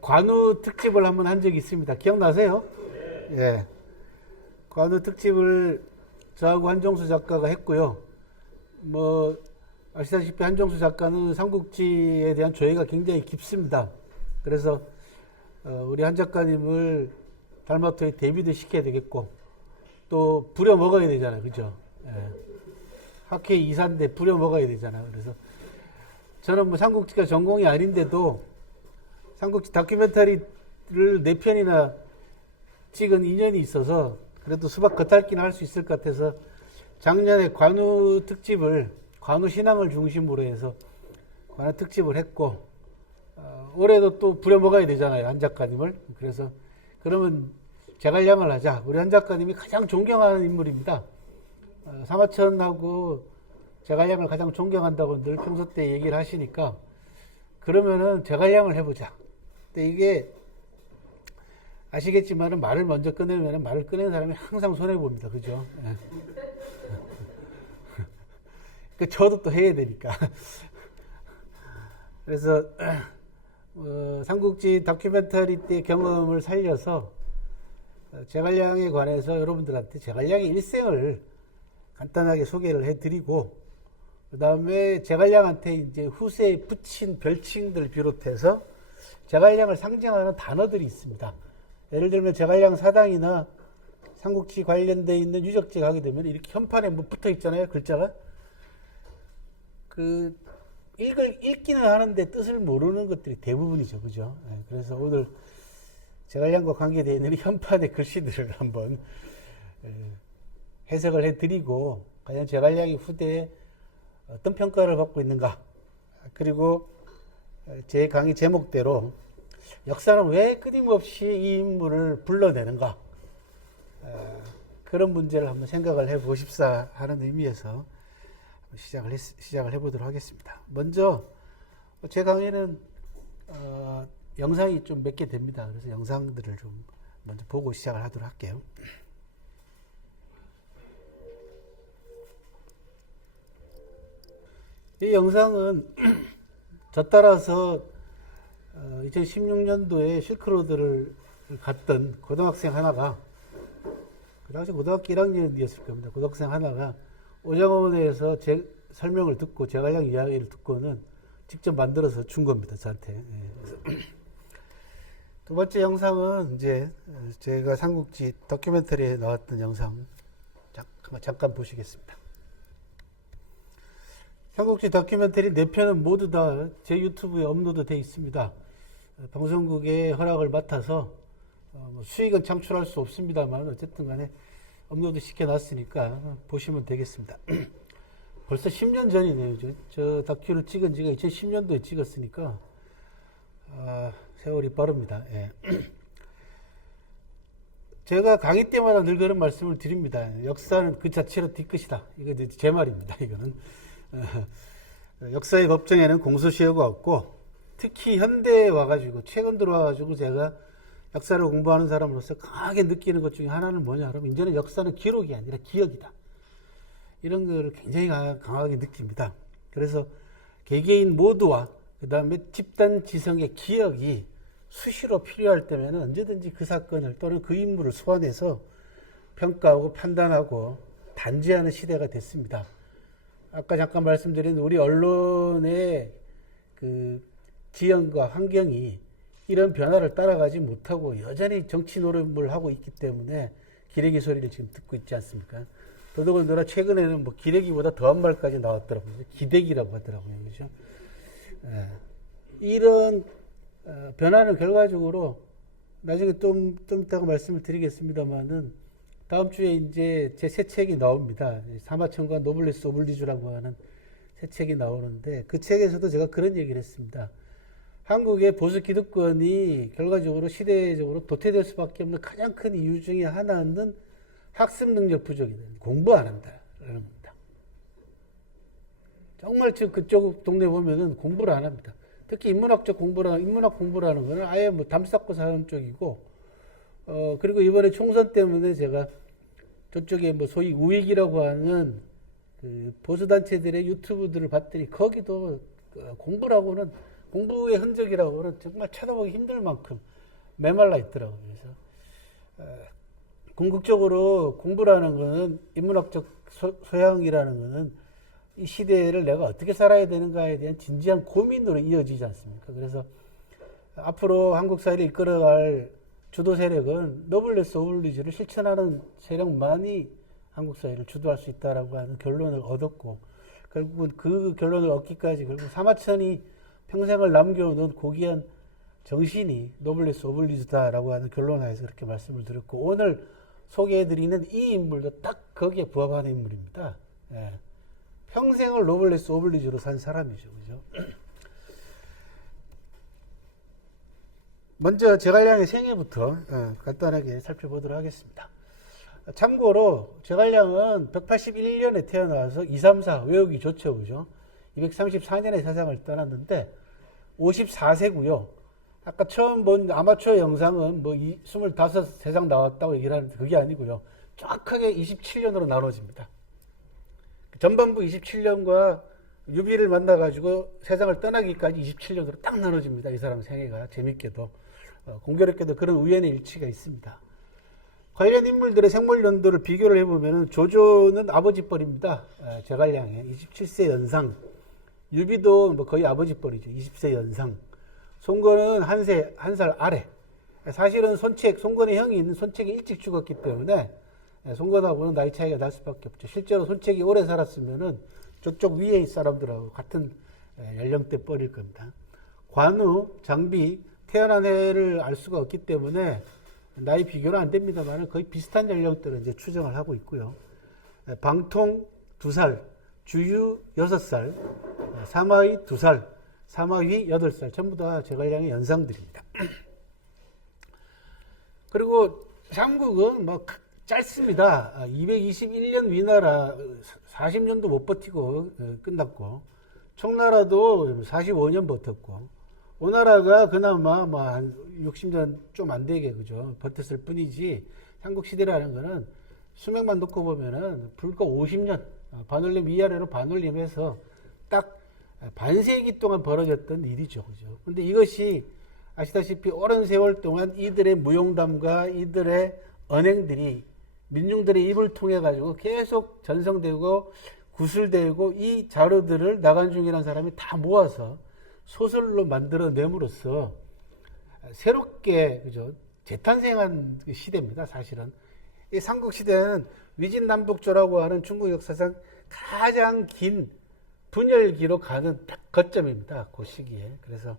관우 특집을 한번 한 적이 있습니다. 기억나세요? 예. 관우 특집을 저하고 한정수 작가가 했고요. 뭐 아시다시피 한정수 작가는 삼국지에 대한 조예가 굉장히 깊습니다. 그래서 우리 한 작가님을 달마토에 데뷔도 시켜야 되겠고 또 부려 먹어야 되잖아요. 그죠? 예. 학회 이사인데 부려 먹어야 되잖아요. 그래서 저는 뭐 삼국지가 전공이 아닌데도 삼국지 다큐멘터리를 4편이나 찍은 인연이 있어서 그래도 수박 겉핥기는 할 수 있을 것 같아서 작년에 관우 특집을 관우 신앙을 중심으로 해서 관우 특집을 했고 올해도 또 부려먹어야 되잖아요. 한 작가님을. 그래서 그러면 제갈량을 하자. 우리 한 작가님이 가장 존경하는 인물입니다. 사마천하고 제갈량을 가장 존경한다고 늘 평소 때 얘기를 하시니까 그러면은 제갈량을 해보자. 근데 이게 아시겠지만은 말을 먼저 꺼내면은 말을 꺼내는 사람이 항상 손해봅니다. 그죠? 예. 저도 또 해야 되니까. 그래서, 삼국지 다큐멘터리 때 경험을 살려서 제갈량에 관해서 여러분들한테 제갈량의 일생을 간단하게 소개를 해드리고, 그 다음에 제갈량한테 이제 후세에 붙인 별칭들 비롯해서 제갈량을 상징하는 단어들이 있습니다. 예를 들면 제갈량 사당이나 삼국지 관련되어 있는 유적지가 하게 되면 이렇게 현판에 뭐 붙어 있잖아요. 글자가. 읽기는 하는데 뜻을 모르는 것들이 대부분이죠. 그죠? 네, 그래서 오늘 제갈량과 관계되어 있는 현판의 글씨들을 한번 해석을 해드리고 과연 제갈량이 후대에 어떤 평가를 받고 있는가. 그리고 제 강의 제목대로 역사는 왜 끊임없이 이 인물을 불러내는가. 그런 문제를 한번 생각을 해보십사 하는 의미에서 시작을 해보도록 하겠습니다. 먼저 제 강의는 영상이 좀 몇 개 됩니다. 그래서 영상들을 좀 먼저 보고 시작을 하도록 할게요. 이 영상은 저 따라서 2016년도에 실크로드를 갔던 고등학생 하나가 그 당시 고등학교 1학년이었을 겁니다. 고등학생 하나가 오장원에서 제 설명을 듣고 제갈량 이야기를 듣고는 직접 만들어서 준 겁니다. 저한테. 예. 두 번째 영상은 이제 제가 삼국지 다큐멘터리에 나왔던 영상 잠깐 보시겠습니다. 삼국지 다큐멘터리 4편은 모두 다 제 유튜브에 업로드 되어 있습니다. 방송국의 허락을 맡아서 수익은 창출할 수 없습니다만 어쨌든 간에 업로드 시켜놨으니까 보시면 되겠습니다. 벌써 10년 전이네요. 저 다큐를 찍은 지가 2010년도에 찍었으니까 세월이 빠릅니다. 예. 제가 강의 때마다 늘 그런 말씀을 드립니다. 역사는 그 자체로 뒤끝이다. 이거 제 말입니다. 이거는 역사의 법정에는 공소시효가 없고 특히 현대에 와가지고 최근 들어와가지고 제가 역사를 공부하는 사람으로서 강하게 느끼는 것 중에 하나는 뭐냐 그러면 이제는 역사는 기록이 아니라 기억이다. 이런 걸 굉장히 강하게 느낍니다. 그래서 개개인 모두와 그 다음에 집단 지성의 기억이 수시로 필요할 때면 언제든지 그 사건을 또는 그 인물을 소환해서 평가하고 판단하고 단죄하는 시대가 됐습니다. 아까 잠깐 말씀드린 우리 언론의 그 지형과 환경이 이런 변화를 따라가지 못하고 여전히 정치 노름을 하고 있기 때문에 기레기 소리를 지금 듣고 있지 않습니까? 더더군다나 최근에는 뭐 기레기보다 더한 말까지 나왔더라고요. 기대기라고 하더라고요. 그죠? 이런 변화는 결과적으로 나중에 좀 이따가 말씀을 드리겠습니다만은 다음 주에 이제 제 새 책이 나옵니다. 사마천과 노블레스 오블리주라고 하는 새 책이 나오는데 그 책에서도 제가 그런 얘기를 했습니다. 한국의 보수 기득권이 결과적으로 시대적으로 도태될 수밖에 없는 가장 큰 이유 중에 하나는 학습 능력 부족이다. 공부 안 한다라는 겁니다. 정말 그쪽 동네 보면은 공부를 안 합니다. 특히 인문학 공부라는 거는 아예 뭐 담 쌓고 사는 쪽이고, 그리고 이번에 총선 때문에 제가 저쪽에 뭐 소위 우익이라고 하는 그 보수단체들의 유튜브들을 봤더니 거기도 공부라고는 공부의 흔적이라고는 정말 찾아보기 힘들 만큼 메말라 있더라고요. 그래서 궁극적으로 공부라는 거는 인문학적 소양이라는 거는 이 시대를 내가 어떻게 살아야 되는가에 대한 진지한 고민으로 이어지지 않습니까? 그래서 앞으로 한국 사회를 이끌어갈 주도 세력은 노블레스 오블리주를 실천하는 세력만이 한국 사회를 주도할 수 있다라고 하는 결론을 얻었고, 결국은 그 결론을 얻기까지 결국 사마천이 평생을 남겨놓은 고귀한 정신이 노블레스 오블리주다라고 하는 결론하에서 그렇게 말씀을 드렸고, 오늘 소개해드리는 이 인물도 딱 거기에 부합하는 인물입니다. 예. 평생을 노블레스 오블리주로 산 사람이죠. 그죠? 먼저 제갈량의 생애부터 간단하게 살펴보도록 하겠습니다. 참고로 제갈량은 181년에 태어나서 234 외우기 좋죠. 그죠? 234년에 세상을 떠났는데 54세고요. 아까 처음 본 아마추어 영상은 뭐 25 세상 나왔다고 얘기를 하는데 그게 아니고요. 정확하게 27년으로 나눠집니다. 전반부 27년과 유비를 만나가지고 세상을 떠나기까지 27년으로 딱 나눠집니다. 이 사람 생애가 재밌게도 공교롭게도 그런 우연의 일치가 있습니다. 관련 인물들의 생물 연도를 비교를 해보면 조조는 아버지뻘입니다. 제갈량의 27세 연상, 유비도 뭐 거의 아버지뻘이죠. 20세 연상. 송건은 한 살 아래. 사실은 송건의 형이 있는 손책이 일찍 죽었기 때문에 송건하고는 나이 차이가 날 수밖에 없죠. 실제로 손책이 오래 살았으면은 저쪽 위에 사람들하고 같은 연령대 뻘일 겁니다. 관우, 장비, 태어난 해를 알 수가 없기 때문에 나이 비교는 안 됩니다만 거의 비슷한 연령대를 이제 추정을 하고 있고요. 방통 2살, 주유 6살, 사마위 2살, 사마휘 8살, 전부 다 제갈량의 연상들입니다. 그리고 삼국은 뭐 짧습니다. 221년 위나라 40년도 못 버티고 끝났고, 청나라도 45년 버텼고, 오나라가 그나마 뭐 한 60년 좀 안 되게 그죠 버텼을 뿐이지, 삼국시대라는 거는 수명만 놓고 보면은 불과 50년, 반올림 위아래로 반올림해서 딱 반세기 동안 벌어졌던 일이죠. 그죠? 근데 이것이 아시다시피 오랜 세월 동안 이들의 무용담과 이들의 언행들이 민중들의 입을 통해 가지고 계속 전성되고 구술되고, 이 자료들을 나간중이라는 사람이 다 모아서 소설로 만들어냄으로써 새롭게 그죠 재탄생한 시대입니다. 사실은 이 삼국시대는 위진남북조라고 하는 중국 역사상 가장 긴 분열기로 가는 딱 거점입니다. 그 시기에. 그래서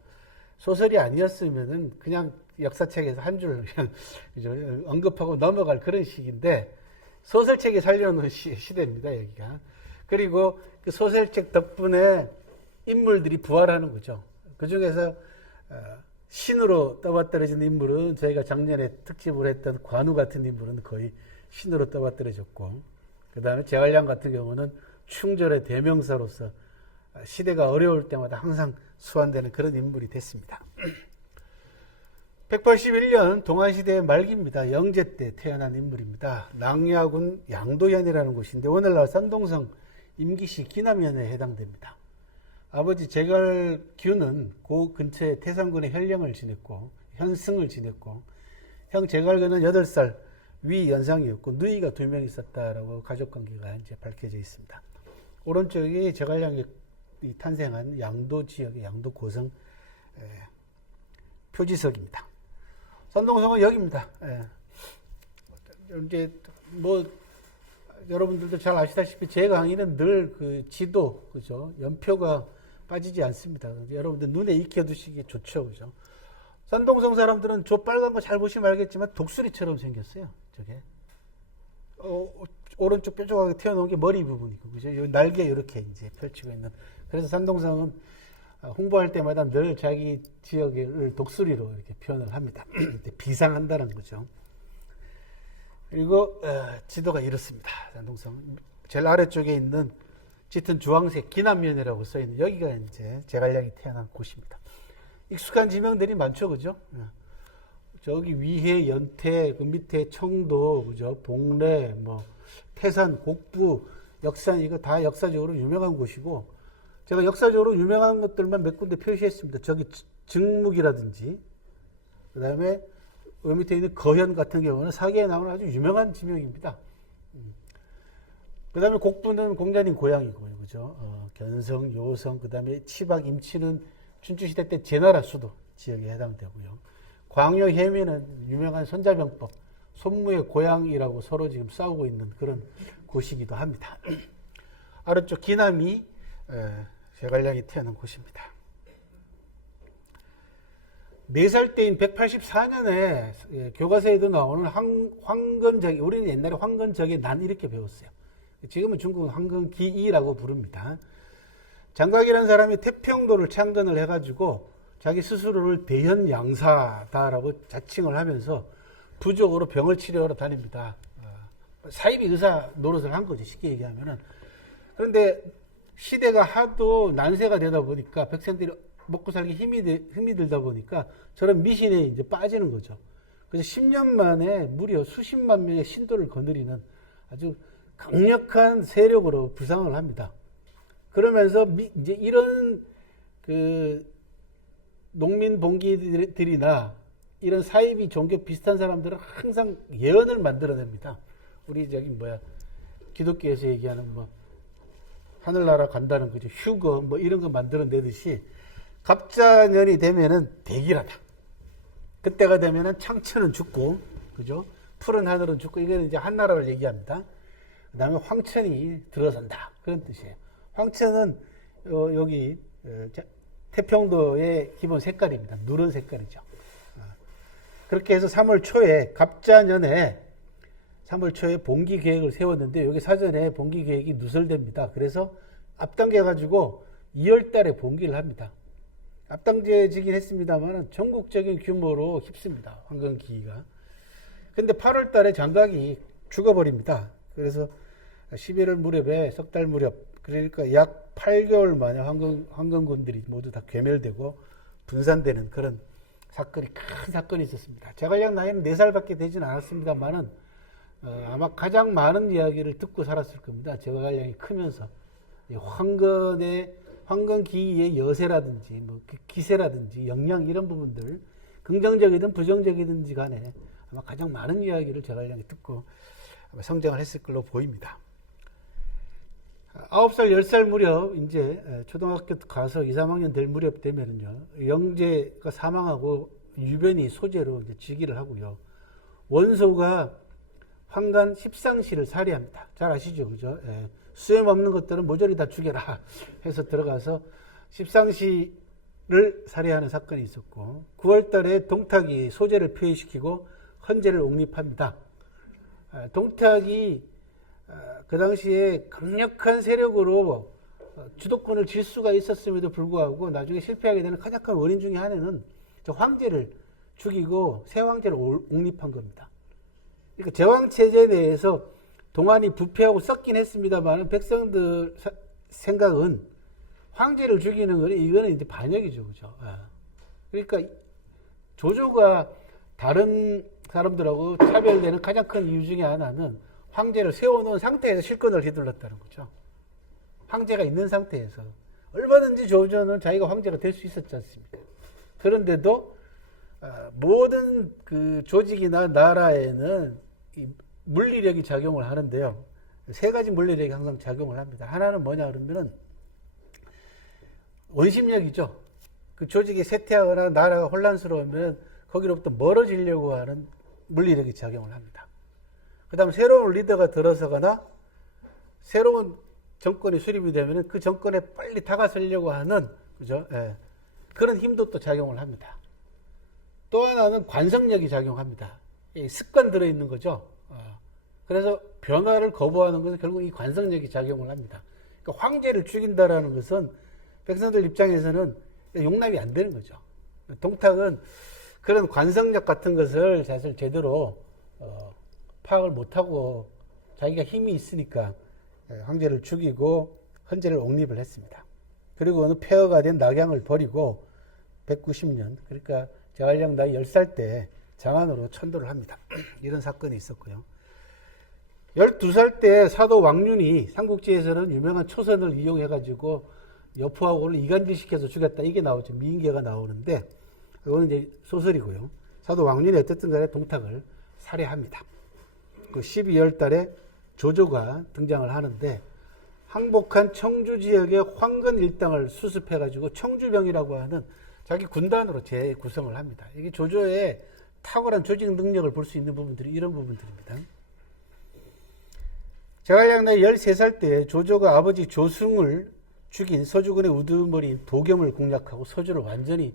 소설이 아니었으면은 그냥 역사책에서 한 줄 그냥 언급하고 넘어갈 그런 시기인데, 소설책이 살려놓은 시대입니다. 여기가. 그리고 그 소설책 덕분에 인물들이 부활하는 거죠. 그 중에서 신으로 떠받들어진 인물은 저희가 작년에 특집을 했던 관우 같은 인물은 거의 신으로 떠받들어졌고, 그 다음에 제갈량 같은 경우는 충절의 대명사로서 시대가 어려울 때마다 항상 수완되는 그런 인물이 됐습니다. 181년 동안시대의 말기입니다. 영제 때 태어난 인물입니다. 낭야군 양도현이라는 곳인데 오늘날 산동성 임기시 기남현에 해당됩니다. 아버지 제갈규는 그 근처에 태산군의 현령을 지냈고 현승을 지냈고, 형 제갈근은 8살 위 연상이었고 누이가 2명 있었다라고 가족관계가 이제 밝혀져 있습니다. 오른쪽이 제갈량이 탄생한 양도 지역의 양도 고성 표지석입니다. 산동성은 여기입니다. 이제 뭐 여러분들도 잘 아시다시피 제 강의는 늘 그 지도 그죠 연표가 빠지지 않습니다. 여러분들 눈에 익혀두시기 좋죠, 그죠? 산동성 사람들은 저 빨간 거 잘 보시면 알겠지만 독수리처럼 생겼어요. 저게 오른쪽 뾰족하게 튀어나온 게 머리 부분이고, 그죠? 요 날개 이렇게 이제 펼치고 있는. 그래서 산동성은 홍보할 때마다 늘 자기 지역을 독수리로 이렇게 표현을 합니다. 비상한다는 거죠. 그리고 지도가 이렇습니다. 산동성 제일 아래쪽에 있는 짙은 주황색 기남면이라고 써 있는 여기가 이제 제갈량이 태어난 곳입니다. 익숙한 지명들이 많죠, 그죠? 저기 위해, 연태, 그 밑에 청도, 그죠? 봉래, 뭐 태산, 곡부, 역산, 이거 다 역사적으로 유명한 곳이고, 제가 역사적으로 유명한 것들만 몇 군데 표시했습니다. 저기 증묵이라든지, 그 다음에 요 밑에 있는 거현 같은 경우는 사기에 나오는 아주 유명한 지명입니다. 그 다음에 곡부는 공자님 고향이고요. 그죠? 견성, 요성, 그 다음에 치박, 임치는 춘추시대 때 제나라 수도 지역에 해당되고요. 광요, 해미는 유명한 손자병법, 손무의 고향이라고 서로 지금 싸우고 있는 그런 곳이기도 합니다. 아래쪽 기남이 제갈량이 태어난 곳입니다. 4살 때인 184년에 교과서에도 나오는 황건적, 우리는 옛날에 황건적의 난 이렇게 배웠어요. 지금은 중국은 황건기이라고 부릅니다. 장각이라는 사람이 태평도를 창건을 해가지고 자기 스스로를 대현양사다라고 자칭을 하면서 부족으로 병을 치료하러 다닙니다. 사이비 의사 노릇을 한 거죠, 쉽게 얘기하면은. 그런데 시대가 하도 난세가 되다 보니까 백성들이 먹고 살기 힘이 들다 보니까 저런 미신에 이제 빠지는 거죠. 그래서 10년 만에 무려 수십만 명의 신도를 거느리는 아주 강력한 세력으로 부상을 합니다. 그러면서 이제 이런 그 농민 봉기들이나 이런 사이비 종교 비슷한 사람들은 항상 예언을 만들어냅니다. 우리 기독교에서 얘기하는 하늘나라 간다는 거죠. 휴거 이런 거 만들어내듯이 갑자년이 되면은 대기라다. 그때가 되면은 창천은 죽고, 그죠? 푸른 하늘은 죽고, 이거는 이제 한나라를 얘기합니다. 그 다음에 황천이 들어선다. 그런 뜻이에요. 황천은 여기 태평도의 기본 색깔입니다. 누런 색깔이죠. 그렇게 해서 3월 초에 갑자년에 3월 초에 봉기 계획을 세웠는데 여기 사전에 봉기 계획이 누설됩니다. 그래서 앞당겨 가지고 2월 달에 봉기를 합니다. 앞당겨지긴 했습니다만 전국적인 규모로 휩습니다. 황건기가. 근데 8월 달에 장각이 죽어버립니다. 그래서 11월 무렵에 석 달 무렵, 그러니까 약 8개월 만에 황건군들이 모두 다 괴멸되고 분산되는 그런 사건이, 큰 사건이 있었습니다. 제갈량 나이는 4살밖에 되진 않았습니다만은 아마 가장 많은 이야기를 듣고 살았을 겁니다. 제갈량이 크면서 황건기의 여세라든지 기세라든지 역량 이런 부분들, 긍정적이든 부정적이든지 간에 아마 가장 많은 이야기를 제갈량이 듣고 아마 성장을 했을 걸로 보입니다. 9살, 10살 무렵 이제 초등학교 가서 2, 3학년 될 무렵 되면은요, 영제가 사망하고 유변이 소재로 이제 즉위를 하고요. 원소가 황간 십상시를 살해합니다. 잘 아시죠? 그죠? 예. 수염 없는 것들은 모조리 다 죽여라 해서 들어가서 십상시를 살해하는 사건이 있었고, 9월 달에 동탁이 소재를 폐위시키고 헌재를 옹립합니다. 동탁이 그 당시에 강력한 세력으로 주도권을 쥘 수가 있었음에도 불구하고 나중에 실패하게 되는 가장 큰 원인 중에 하나는 황제를 죽이고 새 황제를 옹립한 겁니다. 그러니까 제왕체제 내에서 동안이 부패하고 썩긴 했습니다만 백성들 생각은 황제를 죽이는 거는 이거는 이제 반역이죠. 그죠? 그러니까 조조가 다른 사람들하고 차별되는 가장 큰 이유 중에 하나는 황제를 세워놓은 상태에서 실권을 휘둘렀다는 거죠. 황제가 있는 상태에서. 얼마든지 조조는 자기가 황제가 될 수 있었지 않습니까? 그런데도 모든 그 조직이나 나라에는 이 물리력이 작용을 하는데요. 3가지 물리력이 항상 작용을 합니다. 하나는 뭐냐 그러면은 원심력이죠. 그 조직이 쇠퇴하거나 나라가 혼란스러우면 거기로부터 멀어지려고 하는 물리력이 작용을 합니다. 그 다음에 새로운 리더가 들어서거나 새로운 정권이 수립이 되면 그 정권에 빨리 다가서려고 하는, 그죠? 예. 그런 힘도 또 작용을 합니다. 또 하나는 관성력이 작용합니다. 습관 들어있는 거죠. 그래서 변화를 거부하는 것은 결국 이 관성력이 작용을 합니다. 그러니까 황제를 죽인다라는 것은 백성들 입장에서는 용납이 안 되는 거죠. 동탁은 그런 관성력 같은 것을 사실 제대로 파악을 못하고 자기가 힘이 있으니까 황제를 죽이고 헌제를 옹립을 했습니다. 그리고 어느 폐허가 된 낙양을 버리고 190년, 그러니까 제갈량 나이 10살 때 장안으로 천도를 합니다. 이런 사건이 있었고요. 12살 때 사도 왕륜이 삼국지에서는 유명한 초선을 이용해가지고 여포하고를 이간질시켜서 죽였다 이게 나오죠. 미인계가 나오는데 이거는 이제 소설이고요. 사도 왕륜이 어쨌든 간에 동탁을 살해합니다. 그 12월 달에 조조가 등장을 하는데 항복한 청주 지역의 황건 일당을 수습해가지고 청주병이라고 하는 자기 군단으로 재구성을 합니다. 이게 조조의 탁월한 조직 능력을 볼 수 있는 부분들이 이런 부분들입니다. 제갈량 나이 13살 때 조조가 아버지 조승을 죽인 서주군의 우두머리인 도겸을 공략하고 서주를 완전히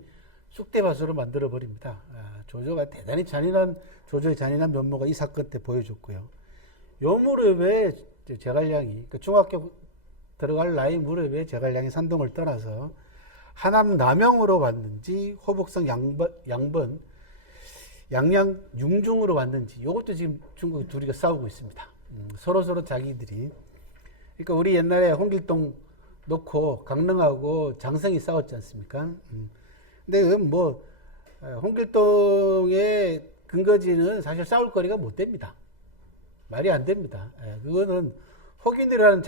쑥대밭으로 만들어버립니다. 조조가 대단히 조조의 잔인한 면모가 이 사건 때 보여줬고요. 요 무렵에 제갈량이, 그러니까 중학교 들어갈 나이 무렵에 제갈량이 산동을 떠나서 하남 남영으로 왔는지 호북성 양번 양양 융중으로 왔는지 이것도 지금 중국 둘이가 싸우고 있습니다. 서로 자기들이, 그러니까 우리 옛날에 홍길동 놓고 강릉하고 장성이 싸웠지 않습니까? 근데 뭐 홍길동의 근거지는 사실 싸울 거리가 못 됩니다. 말이 안 됩니다. 그거는 혹인이라는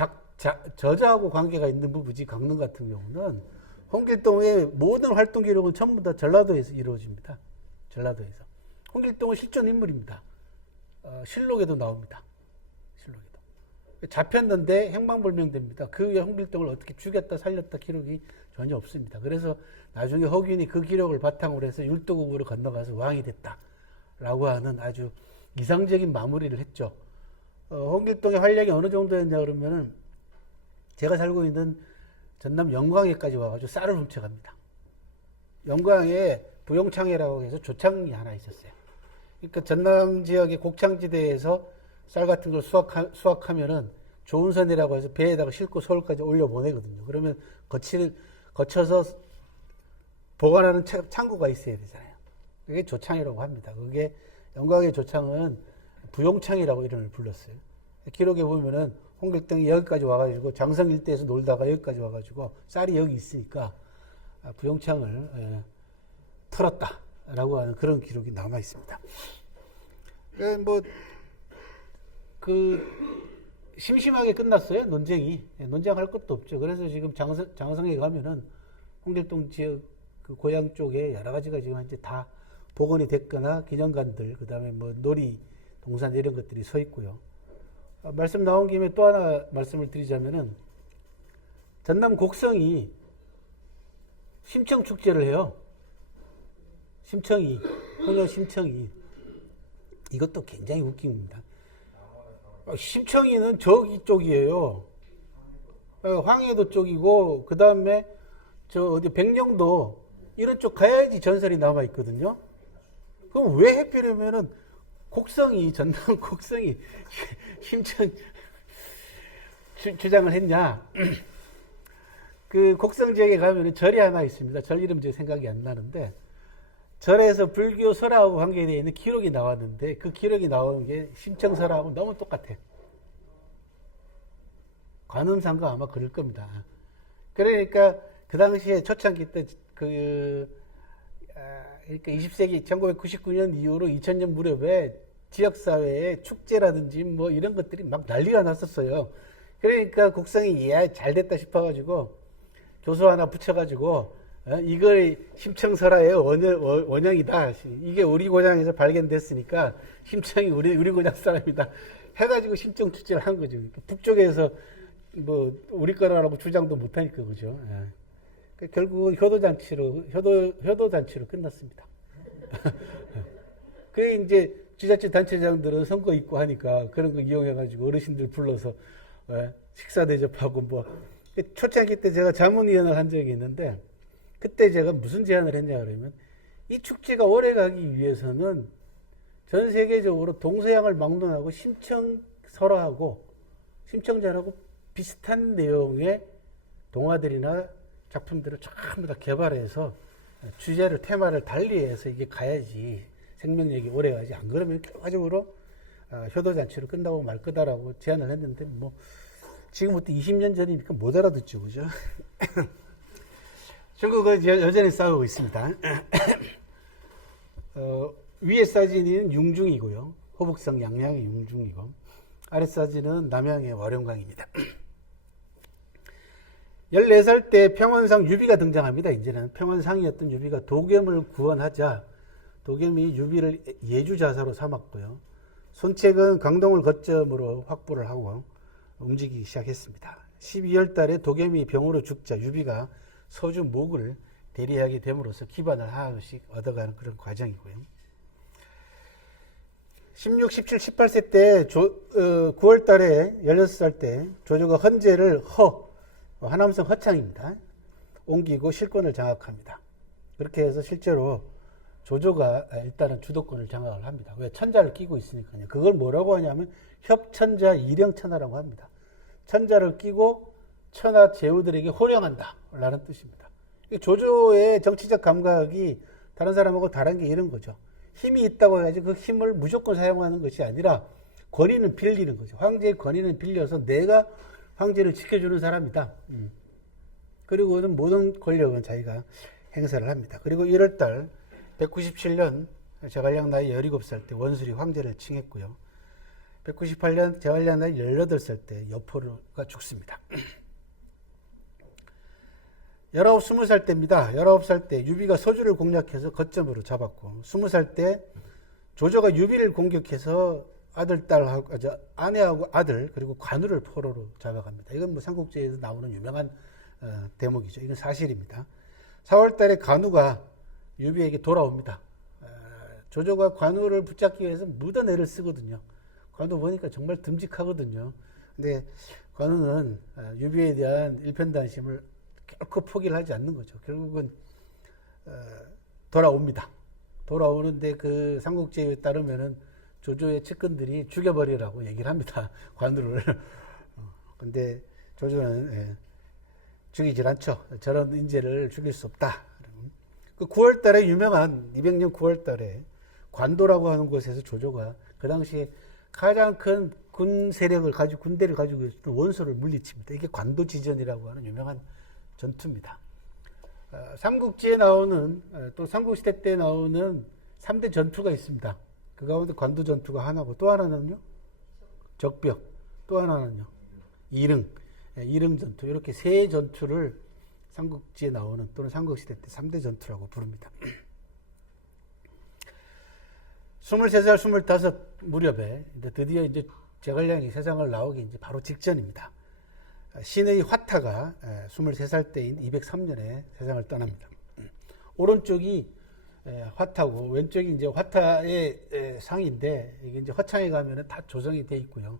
저자하고 관계가 있는 부분이지. 강릉 같은 경우는 홍길동의 모든 활동 기록은 전부 다 전라도에서 이루어집니다. 전라도에서. 홍길동은 실존 인물입니다. 실록에도 나옵니다. 실록에도. 잡혔는데 행방불명됩니다. 그 후에 홍길동을 어떻게 죽였다 살렸다 기록이 전혀 없습니다. 그래서 나중에 허균이 그 기록을 바탕으로 해서 율도국으로 건너가서 왕이 됐다라고 하는 아주 이상적인 마무리를 했죠. 홍길동의 활약이 어느 정도였냐 그러면은 제가 살고 있는 전남 영광에까지 와가지고 쌀을 훔쳐갑니다. 영광에 부용창회라고 해서 조창이 하나 있었어요. 그러니까 전남 지역의 곡창지대에서 쌀 같은 걸 수확하면은 조운선이라고 해서 배에다가 싣고 서울까지 올려보내거든요. 그러면 거쳐서 보관하는 창고가 있어야 되잖아요. 그게 조창이라고 합니다. 그게 영광의 조창은 부용창이라고 이름을 불렀어요. 기록에 보면은 홍길동이 여기까지 와가지고 장성 일대에서 놀다가 여기까지 와가지고 쌀이 여기 있으니까 부용창을 풀었다라고 하는 그런 기록이 남아 있습니다. 심심하게 끝났어요. 논쟁이. 논쟁할 것도 없죠. 그래서 지금 장성에 가면은 홍길동 지역 그 고향 쪽에 여러 가지가 지금 이제 다 복원이 됐거나 기념관들, 그 다음에 뭐 놀이 동산 이런 것들이 서 있고요. 말씀 나온 김에 또 하나 말씀을 드리자면은 전남 곡성이 심청 축제를 해요. 심청이, 홍여 심청이. 이것도 굉장히 웃긴 겁니다. 심청이는 저기 쪽이에요. 황해도 쪽이고, 그 다음에 어디 백령도 이런 쪽 가야지 전설이 남아 있거든요. 그럼 왜 해피려면은 전남 곡성이 심청 주장을 했냐? 그 곡성 지역에 가면은 절이 하나 있습니다. 절 이름 제 생각이 안 나는데, 절에서 불교 설하고 관계되어 있는 기록이 나왔는데, 그 기록이 나오는 게 심청설하고 너무 똑같아. 관음상가 아마 그럴 겁니다. 그러니까 그 당시에 초창기 때 그러니까 20세기 1999년 이후로 2000년 무렵에 지역사회에 축제라든지 뭐 이런 것들이 막 난리가 났었어요. 그러니까 곡성이 잘 됐다 싶어가지고 교수 하나 붙여가지고 이걸 심청설화의 원형이다. 이게 우리 고장에서 발견됐으니까 심청이 우리 고장 사람이다. 해가지고 심청 축제를 한 거죠. 북쪽에서 뭐 우리 거라고 주장도 못하니까 그죠. 결국은 효도잔치로 끝났습니다. 그게 이제 지자체 단체장들은 선거 있고 하니까 그런 거 이용해가지고 어르신들 불러서 식사 대접하고 뭐. 초창기 때 제가 자문위원을 한 적이 있는데 그때 제가 무슨 제안을 했냐 그러면 이 축제가 오래 가기 위해서는 전 세계적으로 동서양을 막론하고 심청설화하고 심청전하고 비슷한 내용의 동화들이나 작품들을 전부 다 개발해서 주제를 테마를 달리해서 이게 가야지 생명력이 오래 가지. 안 그러면 결과적으로 효도잔치로 끝나고 말 거다라고 제안을 했는데 뭐 지금부터 20년 전이니까 못 알아듣죠, 그죠? 중국은 여전히 싸우고 있습니다. 위에 사진은 융중이고요. 호북성 양양의 융중이고 아래 사진은 남양의 와룡강입니다. 14살 때 평원상 유비가 등장합니다. 이제는 평원상이었던 유비가 도겸을 구원하자 도겸이 유비를 예주자사로 삼았고요. 손책은 강동을 거점으로 확보를 하고 움직이기 시작했습니다. 12월 달에 도겸이 병으로 죽자 유비가 서주 목을 대리하게 됨으로써 기반을 하나씩 얻어가는 그런 과정이고요. 16, 17, 18세 때 9월 달에 16살 때 조조가 헌제를 하남성 허창입니다. 옮기고 실권을 장악합니다. 그렇게 해서 실제로 조조가 일단은 주도권을 장악을 합니다. 왜? 천자를 끼고 있으니까요. 그걸 뭐라고 하냐면 협천자 일영천하라고 합니다. 천자를 끼고 천하 제후들에게 호령한다 라는 뜻입니다. 조조의 정치적 감각이 다른 사람하고 다른 게 이런 거죠. 힘이 있다고 해가지고 그 힘을 무조건 사용하는 것이 아니라 권위는 빌리는 거죠. 황제의 권위는 빌려서 내가 황제를 지켜주는 사람이다. 그리고는 모든 권력은 자기가 행사를 합니다. 그리고 1월달 197년 제갈량 나이 17살 때 원술이 황제를 칭했고요. 198년 제갈량 나이 18살 때 여포가 죽습니다. 19, 20살 때입니다. 19살 때 유비가 서주를 공략해서 거점으로 잡았고 20살 때 조조가 유비를 공격해서 아내하고 아들 그리고 관우를 포로로 잡아갑니다. 이건 뭐 삼국지에서 나오는 유명한 대목이죠. 이건 사실입니다. 4월 달에 관우가 유비에게 돌아옵니다. 조조가 관우를 붙잡기 위해서 무던 애를 쓰거든요. 관우 보니까 정말 듬직하거든요. 근데 관우는 유비에 대한 일편단심을 결코 포기를 하지 않는 거죠. 결국은 돌아옵니다. 돌아오는데 그 삼국지에 따르면은 조조의 측근들이 죽여버리라고 얘기를 합니다. 관우를. 근데 조조는 죽이질 않죠. 저런 인재를 죽일 수 없다. 그 9월 달에 유명한 200년 9월 달에 관도라고 하는 곳에서 조조가 그 당시에 가장 큰 군 세력을 가지고 군대를 가지고 있었던 원소를 물리칩니다. 이게 관도지전이라고 하는 유명한 전투입니다. 삼국지에 나오는 또 삼국시대 때 나오는 3대 전투가 있습니다. 그 가운데 관도 전투가 하나고 또 하나는요 적벽, 또 하나는요 이릉 전투, 이렇게 세 전투를 삼국지에 나오는 또는 삼국시대 때 3대 전투라고 부릅니다. 23살, 25 무렵에 드디어 이제 제갈량이 세상을 나오기 이제 바로 직전입니다. 신의 화타가 23살 때인 203년에 세상을 떠납니다. 오른쪽이 화타고 왼쪽이 이제 화타의 상인데 이게 이제 허창에 가면은 다 조성이 되어 있고요.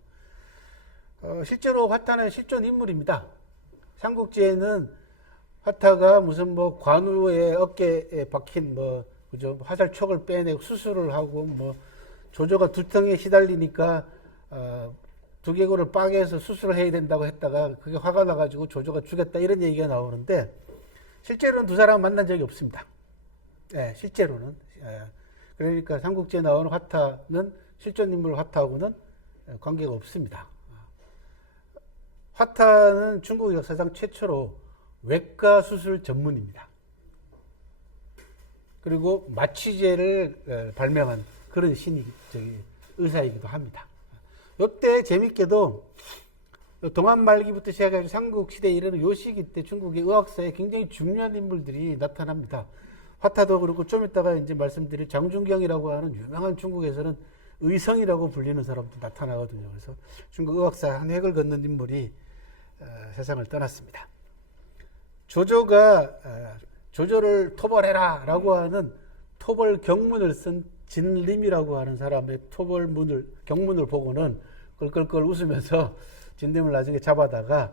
실제로 화타는 실존 인물입니다. 삼국지에는 화타가 무슨 뭐 관우의 어깨에 박힌 그죠? 화살촉을 빼내고 수술을 하고 조조가 두통에 시달리니까 두개골을 빠개서 수술을 해야 된다고 했다가 그게 화가 나가지고 조조가 죽였다 이런 얘기가 나오는데 실제로는 두 사람 만난 적이 없습니다. 실제로는. 그러니까 삼국지에 나오는 화타는 실존 인물 화타하고는 관계가 없습니다. 화타는 중국 역사상 최초로 외과 수술 전문입니다. 그리고 마취제를 발명한 그런 의사이기도 합니다. 이때 재밌게도 동안 말기부터 시작해서 삼국시대에 이르는 요 시기 때 중국의 의학사에 굉장히 중요한 인물들이 나타납니다. 화타도 그렇고 좀 이따가 이제 말씀드릴 장준경이라고 하는 유명한 중국에서는 의성이라고 불리는 사람도 나타나거든요. 그래서 중국 의학사 한 획을 걷는 인물이 세상을 떠났습니다. 조조가 조조를 토벌해라 라고 하는 토벌 경문을 쓴 진림이라고 하는 사람의 경문을 보고는 껄껄껄 웃으면서 진림을 나중에 잡아다가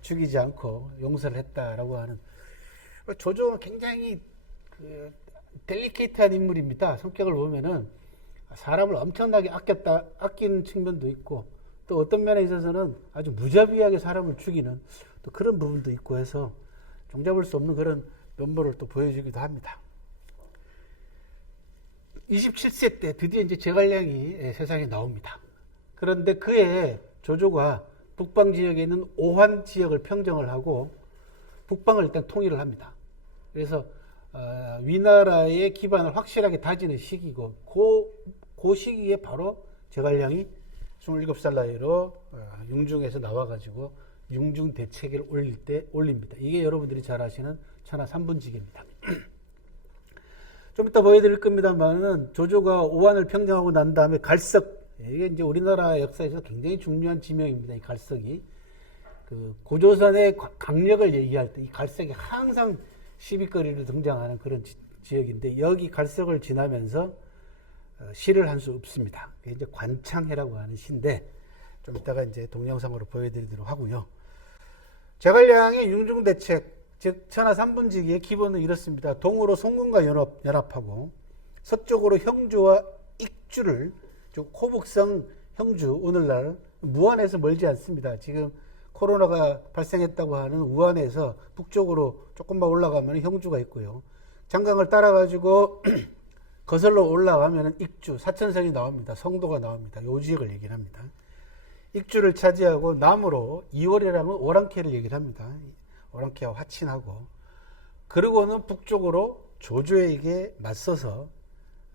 죽이지 않고 용서를 했다라고 하는. 조조가 굉장히 델리케이트한 인물입니다. 성격을 보면은 사람을 엄청나게 아끼는 측면도 있고 또 어떤 면에 있어서는 아주 무자비하게 사람을 죽이는 또 그런 부분도 있고 해서 종잡을 수 없는 그런 면모를 또 보여주기도 합니다. 27세 때 드디어 이제 제갈량이 세상에 나옵니다. 그런데 그해 조조가 북방 지역에 있는 오환 지역을 평정을 하고 북방을 일단 통일을 합니다. 그래서 위나라의 기반을 확실하게 다지는 시기고 그 시기에 바로 제갈량이 27살 나이로 융중에서 나와가지고 융중 대책을 올릴 때 올립니다. 이게 여러분들이 잘 아시는 천하 3분지계입니다. 좀 이따 보여드릴 겁니다만은 조조가 오한을 평정하고 난 다음에 갈석, 이게 이제 우리나라 역사에서 굉장히 중요한 지명입니다. 이 갈석이 그 고조선의 강력을 얘기할 때 이 갈석이 항상 시비거리로 등장하는 그런 지역인데, 여기 갈석을 지나면서 시를 한 수 없습니다. 그게 이제 관창해라고 하는 시인데, 좀 이따가 이제 동영상으로 보여드리도록 하고요. 제갈량의 융중대책, 즉 천하 3분지기의 기본은 이렇습니다. 동으로 송군과 연합하고 서쪽으로 형주와 익주를, 즉 호북성 형주, 오늘날 무안에서 멀지 않습니다. 지금 코로나가 발생했다고 하는 우한에서 북쪽으로 조금만 올라가면 형주가 있고요. 장강을 따라가지고 거슬러 올라가면 익주, 사천성이 나옵니다. 성도가 나옵니다. 요 지역을 얘기를 합니다. 익주를 차지하고 남으로 이월이라는 오랑캐를 얘기를 합니다. 오랑캐와 화친하고, 그리고는 북쪽으로 조조에게 맞서서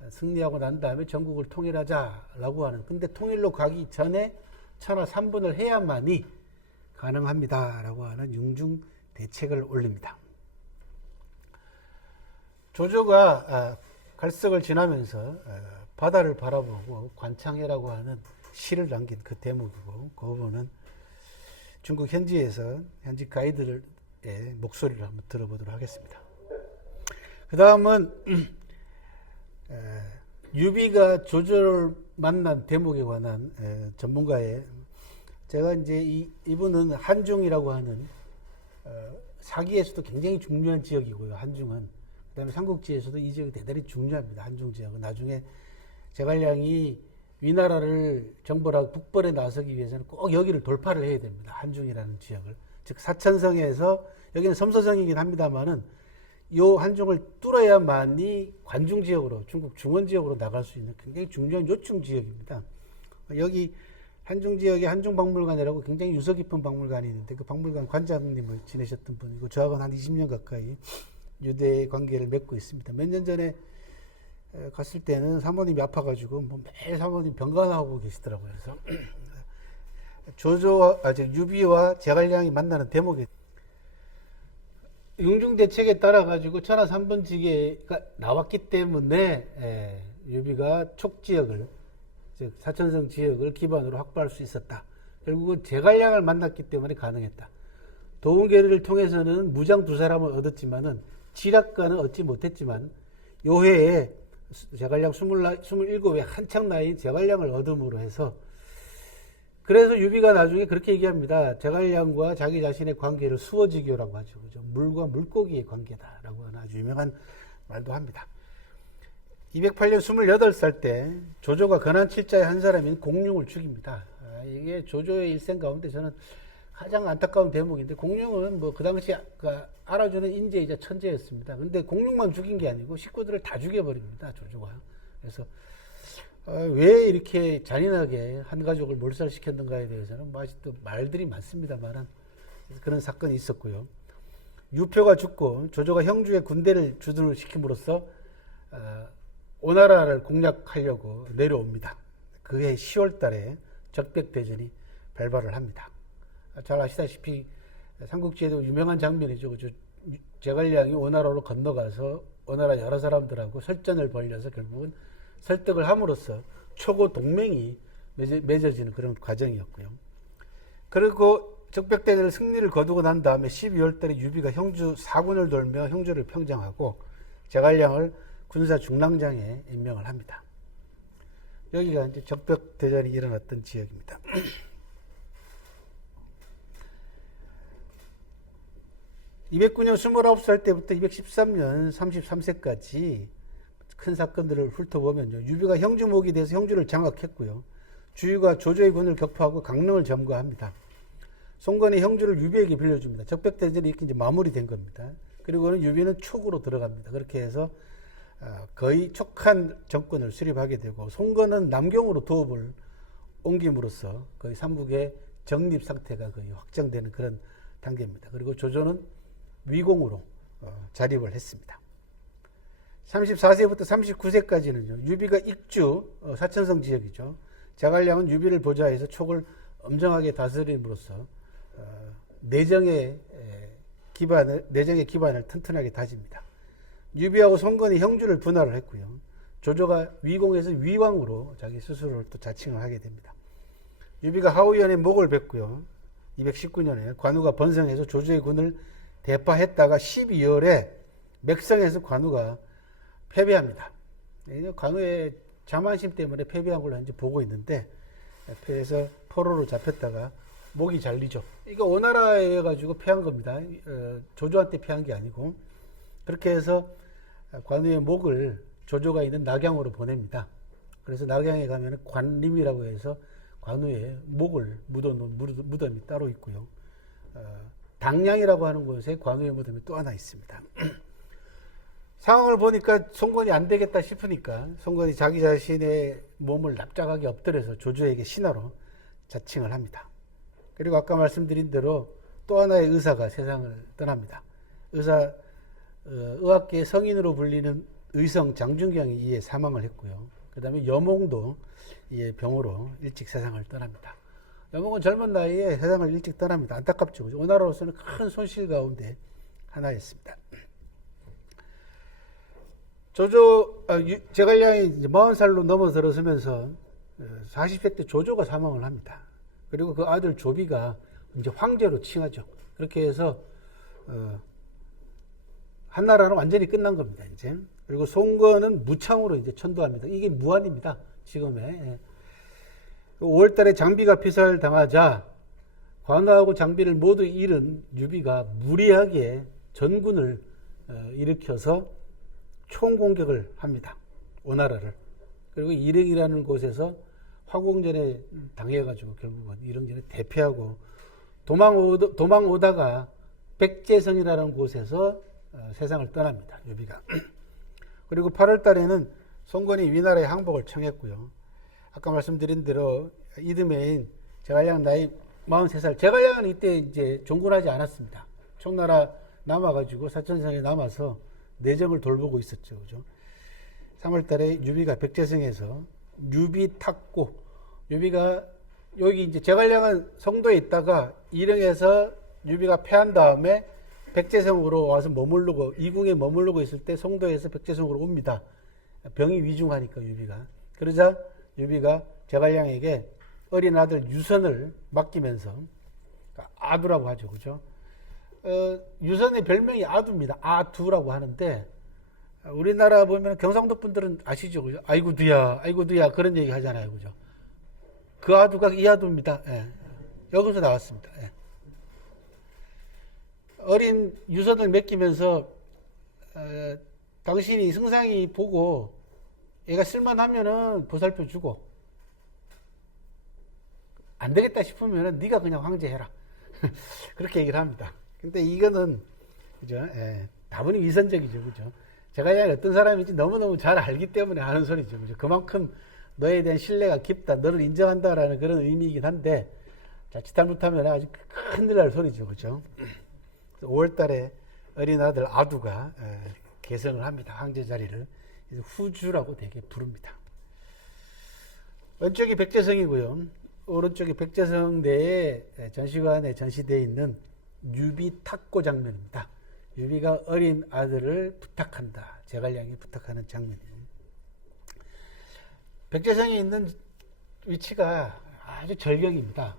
승리하고 난 다음에 전국을 통일하자라고 하는, 근데 통일로 가기 전에 천하 3분을 해야만이 가능합니다라고 하는 융중 대책을 올립니다. 조조가 갈석을 지나면서 바다를 바라보고 관창해라고 하는 시를 남긴 그 대목이고, 그 부분은 중국 현지에서 현지 가이드의 목소리를 한번 들어보도록 하겠습니다. 그 다음은 유비가 조조를 만난 대목에 관한 전문가의, 제가 이제 이분은 한중이라고 하는 사기에서도 굉장히 중요한 지역이고요. 한중은 그다음에 삼국지에서도 이 지역이 대단히 중요합니다. 한중 지역은 나중에 제갈량이 위나라를 정벌하고 북벌에 나서기 위해서는 꼭 여기를 돌파를 해야 됩니다. 한중이라는 지역을, 즉 사천성에서, 여기는 섬서성이긴 합니다만은 요 한중을 뚫어야만이 관중 지역으로, 중국 중원 지역으로 나갈 수 있는 굉장히 중요한 요충 지역입니다. 여기 한중 지역에 한중박물관이라고 굉장히 유서 깊은 박물관이 있는데, 그 박물관 관장님을 지내셨던 분이고, 저하고는 한 20년 가까이 유대 관계를 맺고 있습니다. 몇 년 전에 갔을 때는 사모님이 아파가지고 뭐 매일 사모님 병간하고 계시더라고요. 그래서 유비와 제갈량이 만나는 대목이, 융중대책에 따라 가지고 천하 3분지계가 나왔기 때문에 유비가 촉지역을, 즉 사천성 지역을 기반으로 확보할 수 있었다. 결국은 제갈량을 만났기 때문에 가능했다. 도운계를 통해서는 무장 두 사람을 얻었지만은 지략가는 얻지 못했지만, 요해에 제갈량 27에 한창 나이인 제갈량을 얻음으로 해서, 그래서 유비가 나중에 그렇게 얘기합니다. 제갈량과 자기 자신의 관계를 수어지교라고 하죠. 그죠? 물과 물고기의 관계다라고 하는 아주 유명한 말도 합니다. 208년 28살 때 조조가 근한칠자의 한 사람인 공룡을 죽입니다. 이게 조조의 일생 가운데 저는 가장 안타까운 대목인데, 공룡은 뭐 그 당시 알아주는 인재이자 천재였습니다. 근데 공룡만 죽인 게 아니고 식구들을 다 죽여버립니다, 조조가. 그래서 왜 이렇게 잔인하게 한 가족을 몰살시켰는가에 대해서는 아직도 말들이 많습니다만 그런 사건이 있었고요. 유표가 죽고 조조가 형주의 군대를 주둔을 시킴으로써 오나라를 공략하려고 내려옵니다. 그해 10월 달에 적백대전이 발발을 합니다. 잘 아시다시피 삼국지에도 유명한 장면이죠. 제갈량이 오나라로 건너가서 오나라 여러 사람들하고 설전을 벌여서 결국은 설득을 함으로써 초고 동맹이 맺어지는 그런 과정이었고요. 그리고 적백대전을 승리를 거두고 난 다음에 12월 달에 유비가 형주 사군을 돌며 형주를 평정하고 제갈량을 군사 중랑장에 임명을 합니다. 여기가 이제 적백대전이 일어났던 지역입니다. (209년) 29살 때부터 213년 33세까지 큰 사건들을 훑어보면요, 유비가 형주목이 돼서 형주를 장악했고요. 주유가 조조의 군을 격파하고 강릉을 점거합니다. 송건이 형주를 유비에게 빌려줍니다. 적백대전이 이렇게 이제 마무리된 겁니다. 그리고는 유비는 촉으로 들어갑니다. 그렇게 해서 거의 촉한 정권을 수립하게 되고, 송건은 남경으로 도읍을 옮김으로써 거의 삼국의 정립 상태가 거의 확정되는 그런 단계입니다. 그리고 조조는 위공으로 자립을 했습니다. 34세부터 39세까지는요, 유비가 익주, 사천성 지역이죠. 제갈량은 유비를 보좌해서 촉을 엄정하게 다스림으로써 내정의 기반을 튼튼하게 다집니다. 유비하고 송건이 형주를 분할을 했고요. 조조가 위공에서 위왕으로 자기 스스로를 또 자칭을 하게 됩니다. 유비가 하우연의 목을 뱉고요. 219년에 관우가 번성해서 조조의 군을 대파했다가 12월에 맥성에서 관우가 패배합니다. 관우의 자만심 때문에 패배한 걸로 이제 보고 있는데, 패해서 포로로 잡혔다가 목이 잘리죠. 이거 오나라에 가지고 패한 겁니다. 조조한테 패한 게 아니고. 그렇게 해서 관우의 목을 조조가 있는 낙양으로 보냅니다. 그래서 낙양에 가면 관림이라고 해서 관우의 목을 묻어놓은 무덤이 따로 있고요. 당량이라고 하는 곳에 관우의 무덤이 또 하나 있습니다. 상황을 보니까 송건이 안 되겠다 싶으니까 송건이 자기 자신의 몸을 납작하게 엎드려서 조조에게 신하로 자칭을 합니다. 그리고 아까 말씀드린 대로 또 하나의 의사가 세상을 떠납니다. 의학계의 성인으로 불리는 의성 장준경이 이에 사망을 했고요. 그 다음에 여몽도 이에 병으로 일찍 세상을 떠납니다. 여몽은 젊은 나이에 세상을 일찍 떠납니다. 안타깝죠. 오나라로서는 큰 손실 가운데 하나였습니다. 제갈량이 이제 40살로 넘어들어서면서 40세 때 조조가 사망을 합니다. 그리고 그 아들 조비가 이제 황제로 칭하죠. 그렇게 해서 한나라는 완전히 끝난 겁니다. 이제. 그리고 송건은 무창으로 이제 천도합니다. 이게 무한입니다. 지금의. 5월달에 장비가 피살당하자 관우하고 장비를 모두 잃은 유비가 무리하게 전군을 일으켜서 총공격을 합니다. 오나라를. 그리고 일릉이라는 곳에서 화공전에 당해가지고 결국은 일릉전에 대패하고 도망 오다가 백제성이라는 곳에서 세상을 떠납니다. 유비가. 그리고 8월 달에는 송건이 위나라에 항복을 청했고요. 아까 말씀드린 대로 이듬해인 제갈량 나이 43살. 제갈량은 이때 이제 종군하지 않았습니다. 총나라 남아가지고 사천성에 남아서 내정을 돌보고 있었죠. 그죠? 3월 달에 유비가 백제성에서 유비 탁고, 유비가 여기 이제 제갈량은 성도에 있다가 일릉에서 유비가 패한 다음에 백제성으로 와서 머무르고, 이궁에 머무르고 있을 때 성도에서 백제성으로 옵니다. 병이 위중하니까 유비가. 그러자 유비가 제갈량에게 어린 아들 유선을 맡기면서, 아두라고 하죠. 그죠? 유선의 별명이 아두입니다. 아두라고 하는데, 우리나라 보면 경상도 분들은 아시죠? 그죠? 아이고 두야, 아이고 두야, 그런 얘기 하잖아요. 그죠? 그 아두가 이 아두입니다. 예. 여기서 나왔습니다. 예. 어린 유선을 맡기면서, 당신이 승상이 보고 얘가 쓸만하면은 보살펴 주고, 안 되겠다 싶으면은 네가 그냥 황제해라. 그렇게 얘기를 합니다. 근데 이거는, 그죠? 예, 다분히 위선적이죠. 그죠? 제가 그냥 어떤 사람인지 너무너무 잘 알기 때문에 하는 소리죠. 그죠? 그만큼 너에 대한 신뢰가 깊다, 너를 인정한다라는 그런 의미이긴 한데, 자칫 잘못하면 아주 큰일 날 소리죠. 그죠? 5월 달에 어린 아들 아두가 계승을 합니다. 황제 자리를. 후주라고 되게 부릅니다. 왼쪽이 백제성이고요. 오른쪽이 백제성 내에 전시관에 전시되어 있는 유비 탁고 장면입니다. 유비가 어린 아들을 부탁한다. 제갈량이 부탁하는 장면이에요. 백제성에 있는 위치가 아주 절경입니다.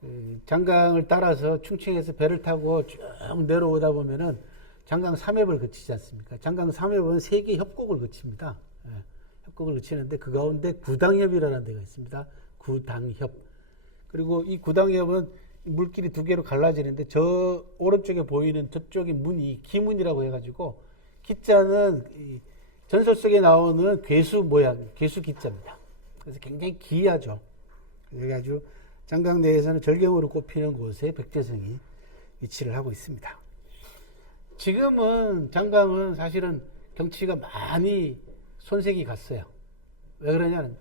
그 장강을 따라서 충칭에서 배를 타고 쭉 내려오다 보면은 장강 3협을 거치지 않습니까? 장강 3협은 세 개의 협곡을 거칩니다. 협곡을 거치는데 그 가운데 구당협이라는 데가 있습니다. 구당협. 그리고 이 구당협은 물길이 두 개로 갈라지는데 저 오른쪽에 보이는 저쪽의 문이 기문이라고 해가지고, 기자는 전설 속에 나오는 괴수 모양, 괴수 기자입니다. 그래서 굉장히 기이하죠. 여기 아주 장강 내에서는 절경으로 꼽히는 곳에 백제성이 위치를 하고 있습니다. 지금은 장강은 사실은 경치가 많이 손색이 갔어요. 왜 그러냐면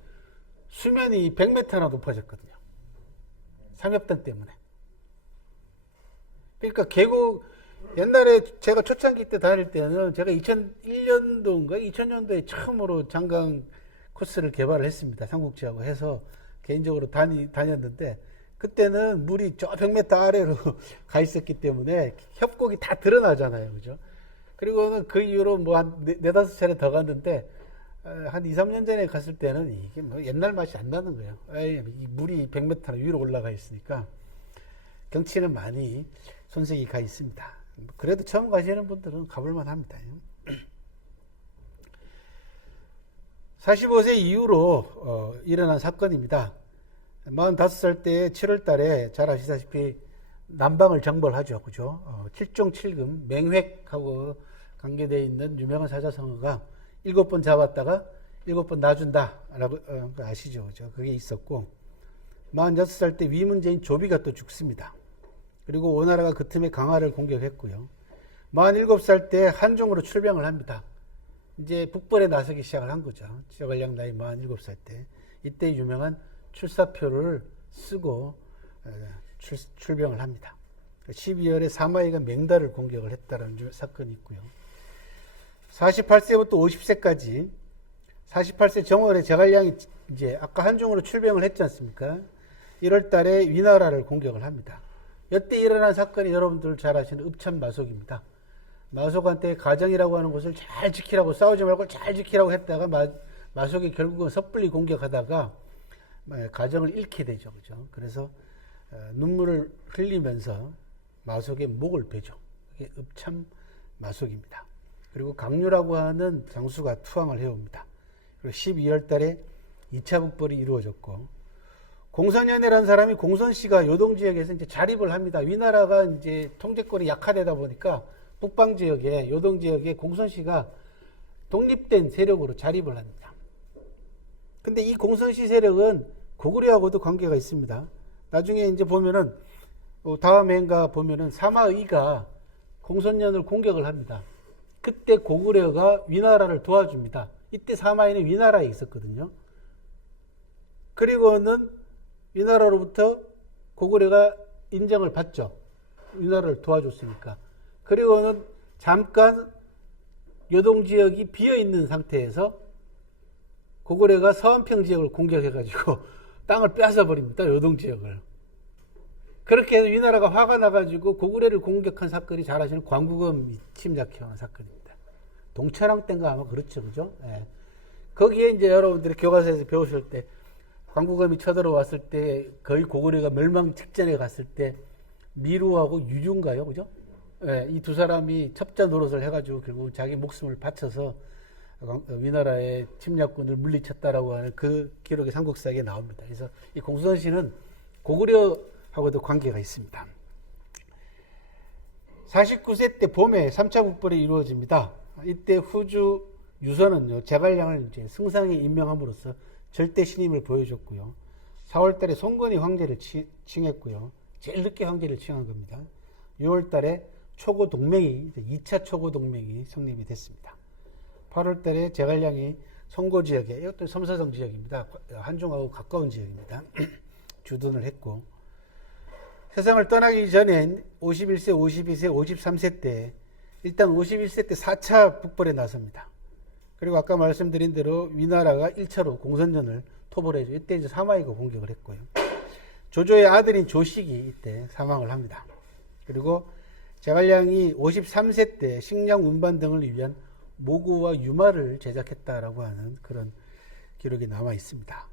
수면이 100m나 높아졌거든요. 삼엽단 때문에. 그러니까 계곡, 옛날에 제가 초창기 때 다닐 때는 제가 2001년도인가 2000년도에 처음으로 장강 코스를 개발을 했습니다. 삼국지하고 해서 개인적으로 다녔는데, 그때는 물이 저 100m 아래로 가 있었기 때문에 협곡이 다 드러나잖아요. 그죠? 그리고는 그 이후로 뭐 한 네다섯 차례 더 갔는데, 한 2, 3년 전에 갔을 때는 이게 뭐 옛날 맛이 안 나는 거예요. 에이, 이 물이 100m 위로 올라가 있으니까 경치는 많이 손색이 가 있습니다. 그래도 처음 가시는 분들은 가볼만 합니다. 45세 이후로 일어난 사건입니다. 45살 때 7월 달에 잘 아시다시피 남방을 정벌하죠. 그죠? 7종 7금 맹획하고 관계되어 있는 유명한 사자성어가 7번 잡았다가 7번 놔준다 라고 아시죠? 그죠? 그게 있었고, 46살 때 위문제인 조비가 또 죽습니다. 그리고 오나라가 그 틈에 강화를 공격했고요. 47살 때 한중으로 출병을 합니다. 이제 북벌에 나서기 시작을 한 거죠. 제갈량 나이 47살 때. 이때 유명한 출사표를 쓰고 출병을 합니다. 12월에 사마이가 맹달을 공격을 했다는 사건이 있고요. 48세부터 50세까지 48세 정월에 제갈량이 이제 아까 한중으로 출병을 했지 않습니까? 1월 달에 위나라를 공격을 합니다. 이때 일어난 사건이 여러분들 잘 아시는 읍참마속입니다. 마속한테 가정이라고 하는 곳을 잘 지키라고, 싸우지 말고 잘 지키라고 했다가 마속이 결국은 섣불리 공격하다가 가정을 잃게 되죠. 그죠? 그래서 눈물을 흘리면서 마속의 목을 베죠. 그게 읍참마속입니다. 그리고 강류라고 하는 장수가 투항을 해옵니다. 그리고 12월 달에 2차 북벌이 이루어졌고, 공선연애라는 사람이 공선씨가 요동 지역에서 이제 자립을 합니다. 위나라가 이제 통제권이 약화되다 보니까 북방 지역에, 요동 지역에 공선씨가 독립된 세력으로 자립을 합니다. 근데 이 공선씨 세력은 고구려하고도 관계가 있습니다. 나중에 이제 보면은, 다음 해인가 보면은 사마의가 공선연을 공격을 합니다. 그때 고구려가 위나라를 도와줍니다. 이때 사마의는 위나라에 있었거든요. 그리고는 위나라로부터 고구려가 인정을 받죠. 위나라를 도와줬으니까. 그리고는 잠깐 요동 지역이 비어있는 상태에서 고구려가 서안평 지역을 공격해가지고 땅을 뺏어버립니다. 요동 지역을. 그렇게 해서 위나라가 화가 나가지고 고구려를 공격한 사건이 잘 아시는 광구검이 침략해온 사건입니다. 동철왕 때인가 아마 그렇죠. 그죠? 예. 거기에 이제 여러분들이 교과서에서 배우실 때 광구검이 쳐들어왔을 때 거의 고구려가 멸망 직전에 갔을 때 미루하고 유주인가요? 그죠? 예, 이 두 사람이 첩자 노릇을 해가지고 결국 자기 목숨을 바쳐서 위나라의 침략군을 물리쳤다라고 하는 그 기록이 삼국사에 나옵니다. 그래서 이 공선씨는 고구려하고도 관계가 있습니다. 49세 때 봄에 3차 북벌이 이루어집니다. 이때 후주 유선은요, 제갈량을 이제 승상에 임명함으로써 절대 신임을 보여줬고요. 4월 달에 송건이 황제를 칭했고요. 제일 늦게 황제를 칭한 겁니다. 6월 달에 초고 동맹이, 2차 초고 동맹이 성립이 됐습니다. 8월 달에 제갈량이 송고 지역에, 이것도 섬서성 지역입니다. 한중하고 가까운 지역입니다. 주둔을 했고, 세상을 떠나기 전엔 51세, 52세, 53세 때, 일단 51세 때 4차 북벌에 나섭니다. 그리고 아까 말씀드린 대로 위나라가 1차로 공선전을 토벌해줘. 이때 이제 사마이가 공격을 했고요. 조조의 아들인 조식이 이때 사망을 합니다. 그리고 제갈량이 53세 때 식량 운반 등을 위한 모구와 유마를 제작했다라고 하는 그런 기록이 남아 있습니다.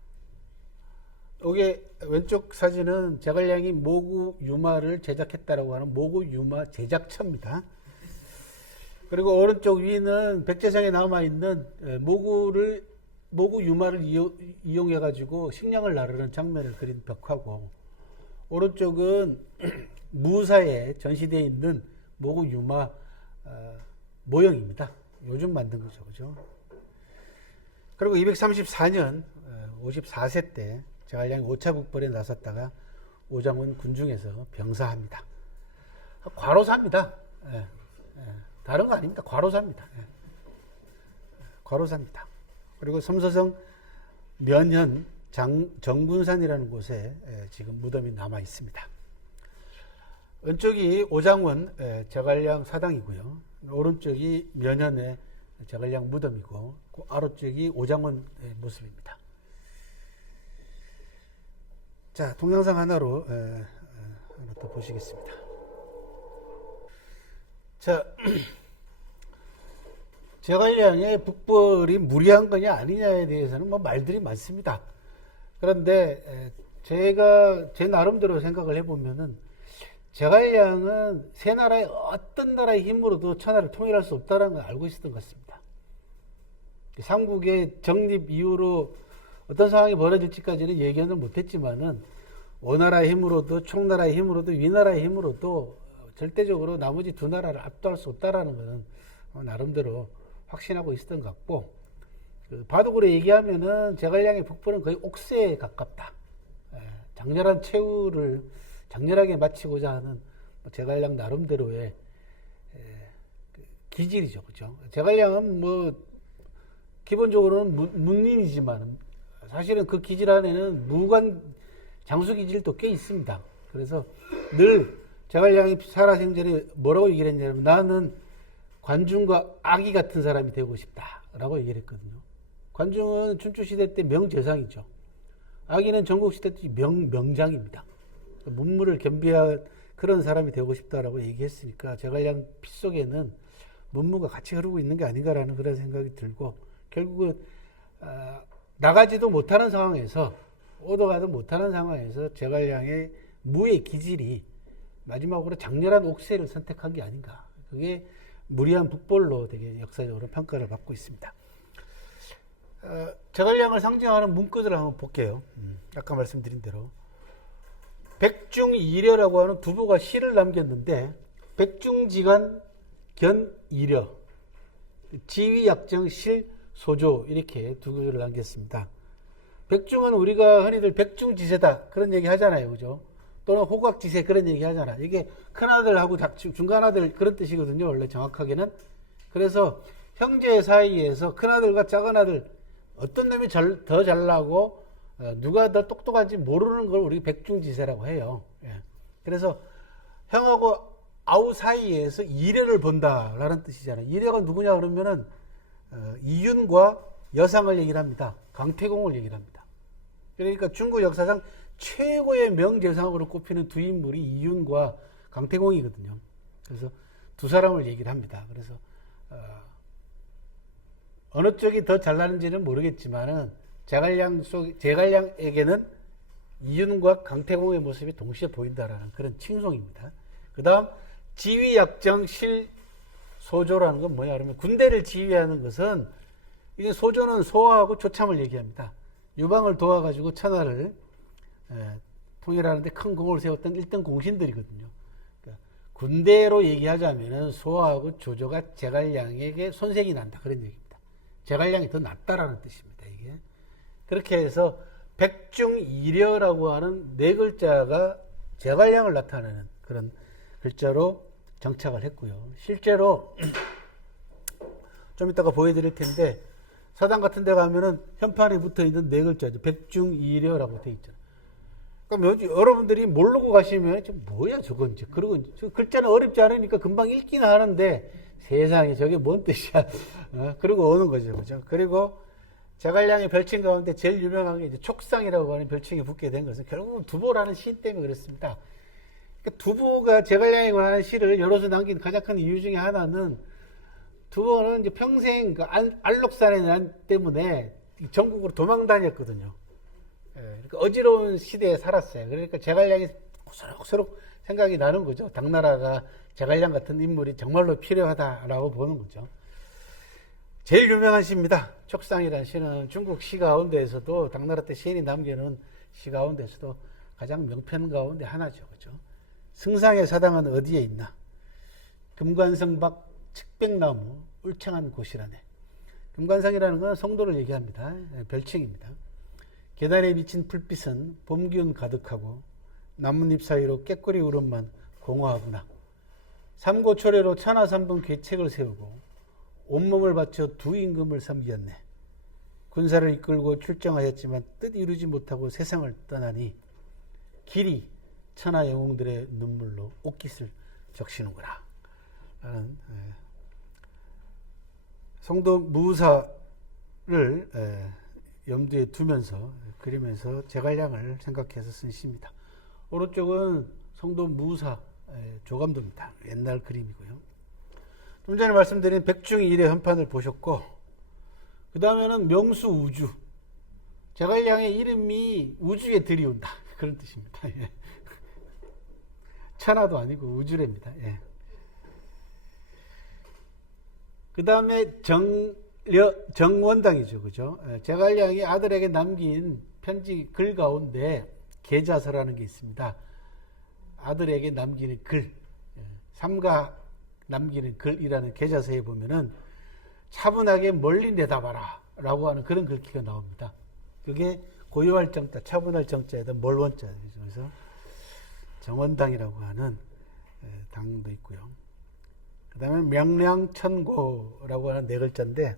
여기 왼쪽 사진은 제갈량이 모구 유마를 제작했다라고 하는 모구 유마 제작처입니다. 그리고 오른쪽 위는 백제성에 남아있는 모구 유마를 이용해 가지고 식량을 나르는 장면을 그린 벽화고, 오른쪽은 무사에 전시되어 있는 모구 유마 모형입니다. 요즘 만든 거죠. 그죠? 그리고 234년 54세 때 제갈량이 5차 북벌에 나섰다가 오장훈 군중에서 병사합니다. 과로사입니다. 예, 예. 다른 거 아닙니다. 과로사입니다. 예. 과로사입니다. 그리고 섬서성 면현 정군산이라는 곳에 지금 무덤이 남아 있습니다. 왼쪽이 오장훈 제갈량 사당이고요. 오른쪽이 면현의 제갈량 무덤이고, 아래쪽이 오장훈의 모습입니다. 자, 동영상 하나로 하나 더 보시겠습니다. 자, 제갈량의 북벌이 무리한 거냐 아니냐에 대해서는 뭐 말들이 많습니다. 그런데 제가 제 나름대로 생각을 해보면은 제갈량은 세 나라의 어떤 나라의 힘으로도 천하를 통일할 수 없다는 걸 알고 있었던 것 같습니다. 삼국의 정립 이후로 어떤 상황이 벌어질지까지는 예견을 못했지만은 오나라의 힘으로도 총나라의 힘으로도 위나라의 힘으로도 절대적으로 나머지 두 나라를 압도할 수 없다라는 것은 나름대로 확신하고 있었던 것 같고, 바둑으로 얘기하면은 제갈량의 북벌은 거의 옥새에 가깝다. 장렬한 최후를 장렬하게 마치고자 하는 제갈량 나름대로의 기질이죠, 그죠? 제갈량은 뭐 기본적으로는 문인이지만 사실은 그 기질 안에는 무관 장수 기질도 꽤 있습니다. 그래서 늘 제갈량이 살아생전에 뭐라고 얘기를 했냐면, 나는 관중과 아기 같은 사람이 되고 싶다라고 얘기를 했거든요. 관중은 춘추시대 때 명재상이죠. 아기는 전국시대 때 명장입니다. 문무를 겸비한 그런 사람이 되고 싶다라고 얘기했으니까 제갈량 피 속에는 문무가 같이 흐르고 있는 게 아닌가라는 그런 생각이 들고, 결국은 나가지도 못하는 상황에서, 오도가도 못하는 상황에서 제갈량의 무의 기질이 마지막으로 장렬한 옥새를 선택한 게 아닌가. 그게 무리한 북벌로 되게 역사적으로 평가를 받고 있습니다. 제갈량을 상징하는 문구들을 한번 볼게요. 아까 말씀드린 대로 백중이려라고 하는 두부가 시를 남겼는데, 백중지간 견이려, 지위약정 실소조, 이렇게 두 구절을 남겼습니다. 백중은 우리가 흔히들 백중지세다 그런 얘기 하잖아요, 그죠? 또는 호각지세 그런 얘기 하잖아. 이게 큰아들하고 중간아들 그런 뜻이거든요, 원래 정확하게는. 그래서 형제 사이에서 큰아들과 작은아들 어떤 놈이 더 잘나고 누가 더 똑똑한지 모르는 걸 우리 백중지세라고 해요. 예. 그래서 형하고 아우 사이에서 이려를 본다라는 뜻이잖아요. 이려가 누구냐 그러면은 이윤과 여상을 얘기를 합니다. 강태공을 얘기를 합니다. 그러니까 중국 역사상 최고의 명재상으로 꼽히는 두 인물이 이윤과 강태공이거든요. 그래서 두 사람을 얘기를 합니다. 그래서 어느 쪽이 더 잘나는지는 모르겠지만은 제갈량에게는 이윤과 강태공의 모습이 동시에 보인다라는 그런 칭송입니다. 그 다음 지휘약정 실소조라는 건 뭐냐 그러면, 군대를 지휘하는 것은, 이게 소조는 소하고 조참을 얘기합니다. 유방을 도와가지고 천하를 통일하는데 큰 공을 세웠던 1등 공신들이거든요. 그러니까 군대로 얘기하자면은 소하고 조조가 제갈량에게 손색이 난다 그런 얘기입니다. 제갈량이 더 낫다라는 뜻입니다. 이게 그렇게 해서 백중이려라고 하는 네 글자가 제갈량을 나타내는 그런 글자로 정착을 했고요. 실제로 좀 이따가 보여드릴 텐데, 사당 같은 데 가면은 현판에 붙어 있는 네 글자죠. 백중이려라고 돼 있잖아요. 그럼 여러분들이 모르고 가시면 뭐야 저건 이제, 그리고 저 글자는 어렵지 않으니까 금방 읽기는 하는데 세상에 저게 뭔 뜻이야. 그리고 오는 거죠, 그죠? 그리고 제갈량의 별칭 가운데 제일 유명한 게 이제 촉상이라고 하는 별칭이 붙게 된 것은 결국은 두보라는 시인 때문에 그렇습니다. 그러니까 두보가 제갈량에 관한 시를 여러서 남긴 가장 큰 이유 중에 하나는, 두보는 이제 평생 그 안록산의 난 때문에 전국으로 도망 다녔거든요. 그러니까 어지러운 시대에 살았어요. 그러니까 제갈량이 소록소록 생각이 나는 거죠. 당나라가 제갈량 같은 인물이 정말로 필요하다라고 보는 거죠. 제일 유명한 시입니다. 촉상이라는 시는 중국 시 가운데에서도, 당나라 때 시인이 남겨놓은 시 가운데서도 가장 명편 가운데 하나죠. 그죠? 승상의 사당은 어디에 있나? 금관성 밖 측백나무 울창한 곳이라네. 금관성이라는 건 성도를 얘기합니다. 별칭입니다. 계단에 비친 풀빛은 봄 기운 가득하고 나뭇잎 사이로 깨꼬리 울음만 공허하구나. 삼고초래로 천하삼분 계책을 세우고 온몸을 바쳐 두 임금을 섬기었네. 군사를 이끌고 출정하였지만 뜻 이루지 못하고 세상을 떠나니 길이 천하 영웅들의 눈물로 옷깃을 적시는구나. 라는 성도 무사를 염두에 두면서 그리면서 제갈량을 생각해서 쓴 시입니다. 오른쪽은 성도 무사 조감도입니다. 옛날 그림이고요. 좀 전에 말씀드린 백중이 일의 현판을 보셨고, 그 다음에는 명수 우주. 제갈량의 이름이 우주에 들이온다, 그런 뜻입니다. 예. 천하도 아니고 우주래입니다. 예. 그 다음에 정원당이죠. 그죠? 제갈량이 아들에게 남긴 편지 글 가운데 계자서라는 게 있습니다. 아들에게 남기는 글, 삼가 남기는 글이라는 계자서에 보면은 차분하게 멀리 내다봐라 라고 하는 그런 글귀가 나옵니다. 그게 고요할 정자, 차분할 정자에다 멀원자. 그래서 정원당이라고 하는 당도 있고요. 그 다음에 명량천고라고 하는 네 글자인데,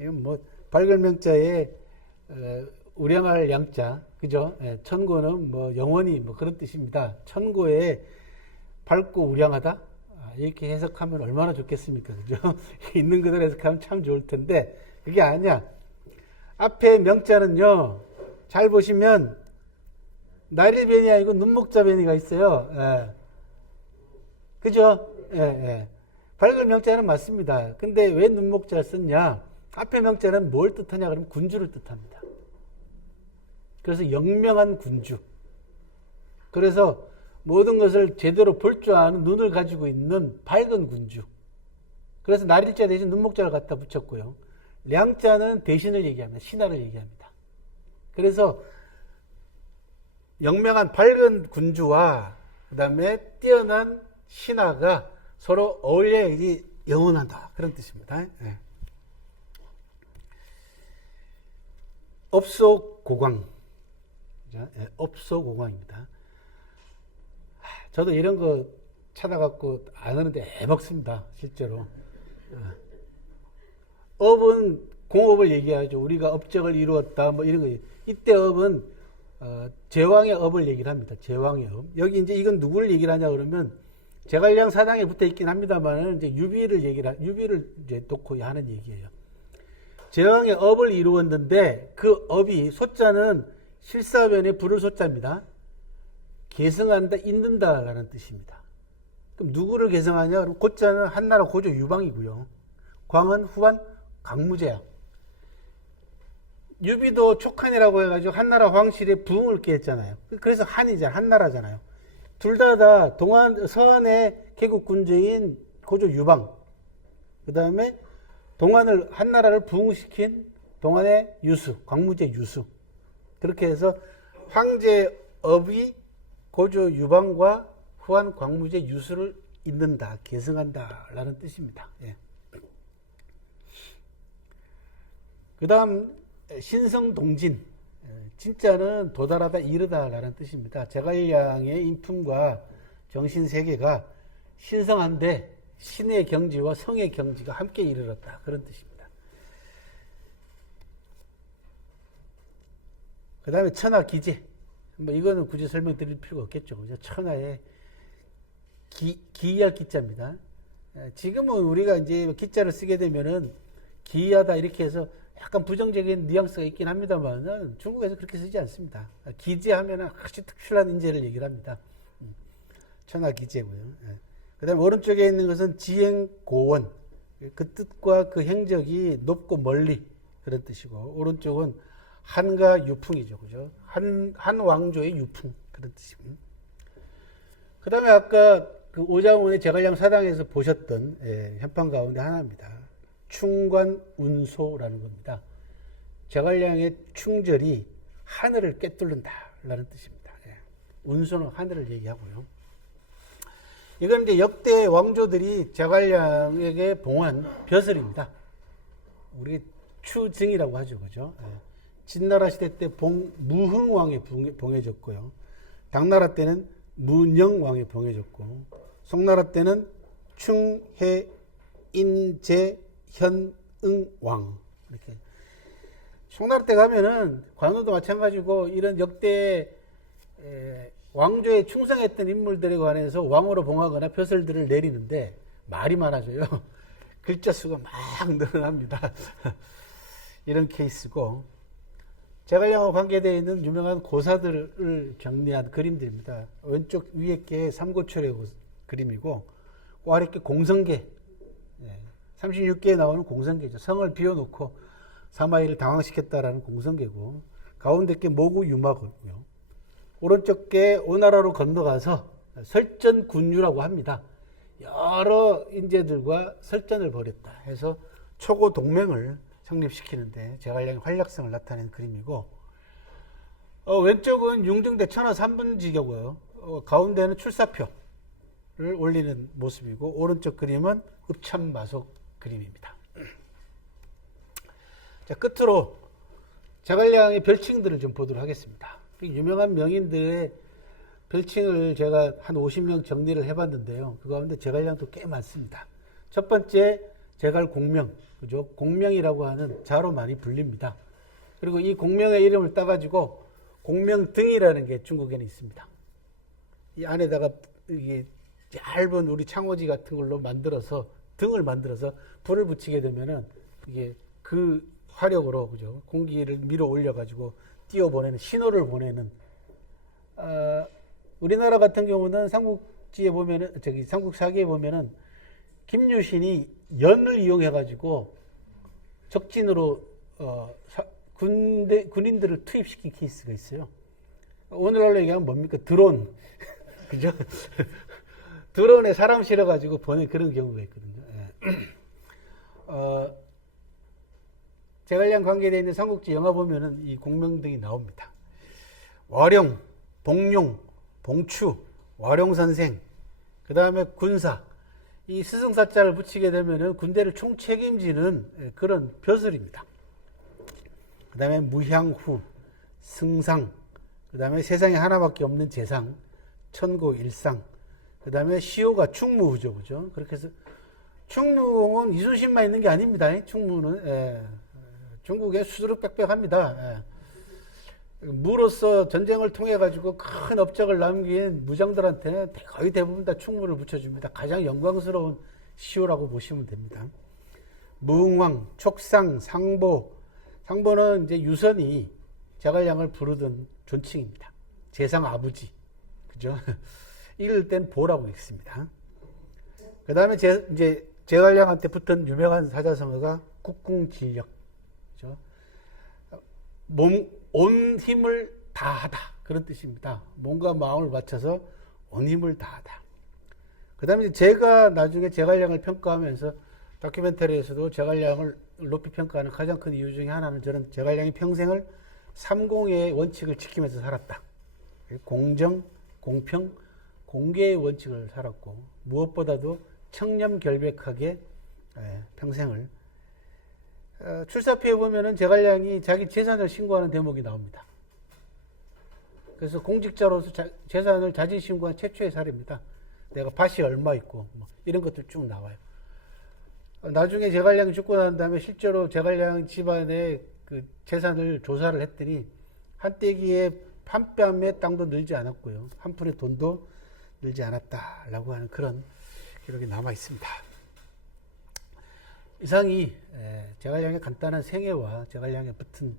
이건 뭐 밝을 명자에 우량할 양자, 그죠? 천고는 뭐 영원히 뭐 그런 뜻입니다. 천고에 밝고 우량하다, 이렇게 해석하면 얼마나 좋겠습니까, 그죠? 있는 그대로 해석하면 참 좋을 텐데 그게 아니야. 앞에 명자는요, 잘 보시면 나릴변이 아니고 눈목자변이가 있어요. 예. 그죠? 예, 예. 밝을 명자는 맞습니다. 근데 왜 눈목자를 썼냐? 앞에 명자는 뭘 뜻하냐? 그러면 군주를 뜻합니다. 그래서 영명한 군주. 그래서 모든 것을 제대로 볼 줄 아는 눈을 가지고 있는 밝은 군주. 그래서 나릴자 대신 눈목자를 갖다 붙였고요. 량자는 대신을 얘기합니다. 신하를 얘기합니다. 그래서 영명한 밝은 군주와 그 다음에 뛰어난 신하가 서로 어울려야지 영원하다, 그런 뜻입니다. 예. 업소고광, 예, 업소고광입니다. 저도 이런 거 찾아갖고 안 하는데 애먹습니다, 실제로. 업은 공업을 얘기하죠. 우리가 업적을 이루었다, 뭐 이런 거. 이때 업은 제왕의 업을 얘기를 합니다. 제왕의 업. 여기 이제 이건 누구를 얘기를 하냐 그러면 제갈량 사당에 붙어 있긴 합니다만 이제 유비를 이제 놓고 하는 얘기예요. 제왕의 업을 이루었는데 그 업이 소자는 실사변에 부를 소자입니다. 계승한다, 잇는다라는 뜻입니다. 그럼 누구를 계승하냐? 그럼 고자는 한나라 고조 유방이고요. 광은 후한 강무제야. 유비도 촉한이라고 해가지고 한나라 황실의 부흥을 깨했잖아요. 그래서 한이잖아요. 한나라잖아요. 둘 다 서한의 개국 군주인 고조 유방, 그 다음에 동안을, 한나라를 부흥시킨 동안의 유수, 광무제 유수. 그렇게 해서 황제업이 고조 유방과 후한 광무제 유수를 잇는다, 계승한다 라는 뜻입니다. 예. 그 다음 신성동진, 진짜는 도달하다, 이르다 라는 뜻입니다. 제갈량의 인품과 정신세계가 신성한데 신의 경지와 성의 경지가 함께 이르렀다, 그런 뜻입니다. 그 다음에 천하기재, 뭐 이거는 굳이 설명드릴 필요가 없겠죠. 그죠? 천하의 기이할 기자입니다. 지금은 우리가 이제 기자를 쓰게 되면은 기이하다 이렇게 해서 약간 부정적인 뉘앙스가 있긴 합니다만 중국에서 그렇게 쓰지 않습니다. 기재하면 아주 특출난 인재를 얘기를 합니다. 천하기재고요. 그 다음에 오른쪽에 있는 것은 지행고원, 그 뜻과 그 행적이 높고 멀리, 그런 뜻이고, 오른쪽은 한가 유풍이죠. 그죠? 한 왕조의 유풍, 그런 뜻이고. 그 다음에 아까 그 오장훈의 제갈량 사당에서 보셨던 현판 가운데 하나입니다. 충관운소라는 겁니다. 제갈량의 충절이 하늘을 꿰뚫는다라는 뜻입니다. 운소는 하늘을 얘기하고요. 이건 이제 역대 왕조들이 제갈량에게 봉한 벼슬입니다. 우리 추증이라고 하죠, 그죠? 진나라 시대 때 무흥왕에 봉해졌고요. 당나라 때는 문영왕에 봉해졌고, 송나라 때는 충해 인제 현응왕, 이렇게. 송나라 때 가면은 관우도 마찬가지고 이런 역대 왕조에 충성했던 인물들에 관해서 왕으로 봉하거나 벼슬들을 내리는데 말이 많아져요. 글자 수가 막 늘어납니다. 이런 케이스고, 제갈량하고 관계되어 있는 유명한 고사들을 정리한 그림들입니다. 왼쪽 위에 게 삼고철의 그림이고, 그 아래 게 공성계. 36개에 나오는 공성계죠. 성을 비워놓고 사마이를 당황시켰다라는 공성계고, 가운데 게 모구 유마고요. 오른쪽 게 오나라로 건너가서 설전군유라고 합니다. 여러 인재들과 설전을 벌였다 해서 초고 동맹을 성립시키는데 제갈량의 활약성을 나타내는 그림이고, 왼쪽은 융등대 천하 3분지교고요. 가운데는 출사표를 올리는 모습이고, 오른쪽 그림은 읍참마속 그림입니다. 자, 끝으로 제갈량의 별칭들을 좀 보도록 하겠습니다. 유명한 명인들의 별칭을 제가 한 50명 정리를 해봤는데요. 그 가운데 제갈량도 꽤 많습니다. 첫 번째, 제갈공명, 그죠? 공명이라고 하는 자로 많이 불립니다. 그리고 이 공명의 이름을 따가지고 공명등이라는 게 중국에는 있습니다. 이 안에다가 이게 얇은 우리 창호지 같은 걸로 만들어서 등을 만들어서 불을 붙이게 되면은 이게 그 화력으로, 그죠? 공기를 밀어 올려가지고 띄워보내는, 신호를 보내는, 우리나라 같은 경우는 삼국지에 보면은, 삼국사기에 보면은 김유신이 연을 이용해가지고 적진으로 군인들을 투입시킨 케이스가 있어요. 오늘날로 얘기하면 뭡니까? 드론. 그죠? 드론에 사람 실어가지고 보낸 그런 경우가 있거든요. 제갈량 관계되어 있는 삼국지 영화 보면은 이 공명등이 나옵니다. 와룡, 봉룡, 봉추, 와룡선생, 그 다음에 군사, 이 스승사자를 붙이게 되면은 군대를 총책임지는 그런 벼슬입니다. 그 다음에 무향후, 승상, 그 다음에 세상에 하나밖에 없는 재상, 천고일상, 그 다음에 시호가 충무후죠, 그죠? 그렇게 해서 충무공은 이순신만 있는 게 아닙니다. 충무는 중국에 수두룩 빽빽합니다. 무로서 전쟁을 통해 가지고 큰 업적을 남긴 무장들한테는 거의 대부분 다 충무를 붙여줍니다. 가장 영광스러운 시호라고 보시면 됩니다. 무응왕, 촉상, 상보. 상보는 이제 유선이 제갈량을 부르던 존칭입니다. 재상 아버지, 그죠? 이럴 땐 보라고 읽습니다. 그 다음에 이제 제갈량한테 붙은 유명한 사자성어가 국궁진력, 그죠? 온 힘을 다하다, 그런 뜻입니다. 몸과 마음을 바쳐서 온 힘을 다하다. 그 다음에 제가 나중에 제갈량을 평가하면서 다큐멘터리에서도 제갈량을 높이 평가하는 가장 큰 이유 중에 하나는, 저는 제갈량이 평생을 삼공의 원칙을 지키면서 살았다. 공정, 공평, 공개의 원칙을 살았고, 무엇보다도 청렴결백하게 평생을, 출사표에 보면은 제갈량이 자기 재산을 신고하는 대목이 나옵니다. 그래서 공직자로서 재산을 자진 신고한 최초의 사례입니다. 내가 밭이 얼마 있고 뭐 이런 것들 쭉 나와요. 나중에 제갈량이 죽고 난 다음에 실제로 제갈량 집안의 그 재산을 조사를 했더니 한때기에 한 뺨의 땅도 늘지 않았고요, 한 푼의 돈도 늘지 않았다라고 하는 그런 기록이 남아 있습니다. 이상이 제갈량의 간단한 생애와 제갈량에 붙은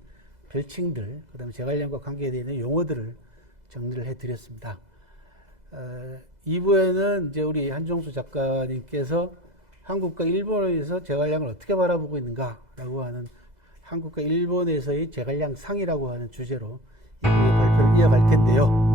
별칭들, 그 다음에 제갈량과 관계되어 있는 용어들을 정리를 해드렸습니다. 2부에는 이제 우리 한종수 작가님께서 한국과 일본에서 제갈량을 어떻게 바라보고 있는가라고 하는 한국과 일본에서의 제갈량 상이라고 하는 주제로 2부의 발표를 이어갈 텐데요.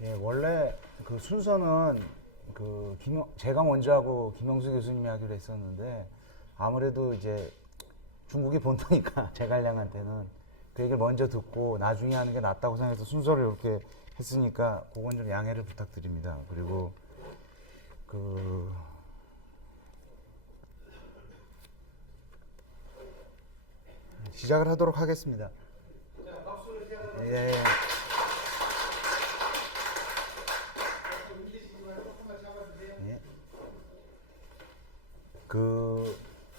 예, 원래 그 순서는 제가 먼저 하고 김영수 교수님이 하기로 했었는데 아무래도 이제 중국이 본토니까 제갈량한테는 그 얘기를 먼저 듣고 나중에 하는 게 낫다고 생각해서 순서를 이렇게 했으니까 그건 좀 양해를 부탁드립니다. 그리고 시작을 하도록 하겠습니다. 예. 예.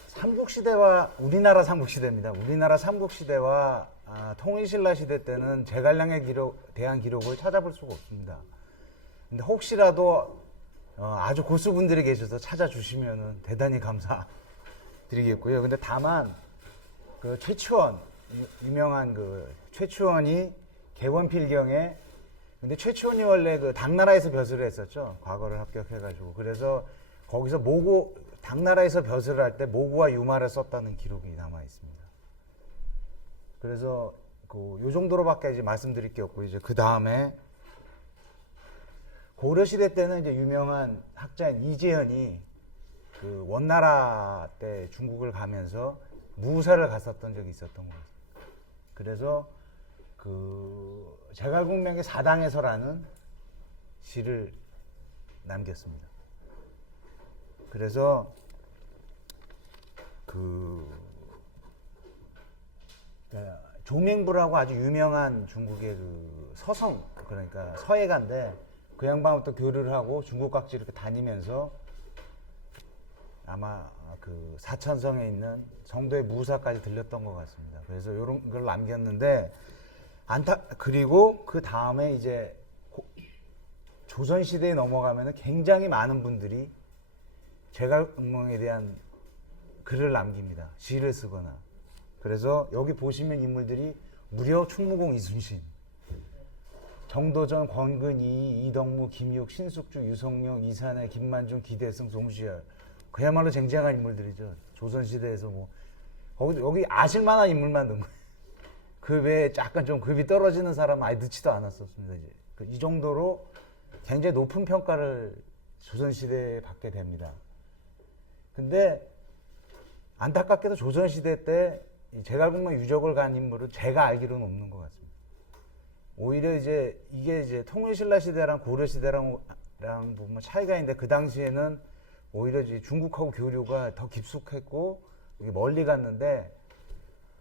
삼국시대와 우리나라 삼국시대입니다. 우리나라 삼국시대와 통일신라 시대 때는 제갈량에 대한 기록을 찾아볼 수가 없습니다. 근데 혹시라도 아주 고수분들이 계셔서 찾아주시면 대단히 감사드리겠고요. 근데 다만 최치원, 유명한 최치원이 개원필경에, 근데 최치원이 원래 당나라에서 벼슬을 했었죠. 과거를 합격해가지고. 그래서 거기서 당나라에서 벼슬을 할 때 모구와 유마를 썼다는 기록이 남아 있습니다. 그래서 요 정도로밖에 이제 말씀드릴 게 없고, 이제 그 다음에 고려시대 때는 이제 유명한 학자인 이재현이 원나라 때 중국을 가면서 무사를 갔었던 적이 있었던 거예요. 그래서 제갈공명의 사당에서라는 시를 남겼습니다. 그래서 조맹부라고 아주 유명한 중국의 서성, 그러니까 서예가인데 그 양반부터 교류를 하고 중국 각지 이렇게 다니면서 아마 사천성에 있는 성도의 무사까지 들렸던 것 같습니다. 그래서 이런 걸 남겼는데 그리고 그 다음에 이제 조선 시대에 넘어가면은 굉장히 많은 분들이 제갈공명에 대한 글을 남깁니다. 시를 쓰거나. 그래서 여기 보시면 인물들이 무려 충무공 이순신, 정도전, 권근이, 이덕무, 김육, 신숙주, 유성룡, 이산해, 김만중, 기대승, 송시열. 그야말로 쟁쟁한 인물들이죠. 조선시대에서 여기 아실만한 인물만 넣은 거예요. 그 외에 약간 좀 급이 떨어지는 사람은 아예 넣지도 않았었습니다. 이제 이 정도로 굉장히 높은 평가를 조선시대에 받게 됩니다. 근데 안타깝게도 조선시대 때 제갈공명 유적을 간 인물은 제가 알기로는 없는 것 같습니다. 오히려 이게 통일신라 시대랑 고려시대랑 보면 차이가 있는데 그 당시에는 오히려 이제 중국하고 교류가 더 깊숙했고 멀리 갔는데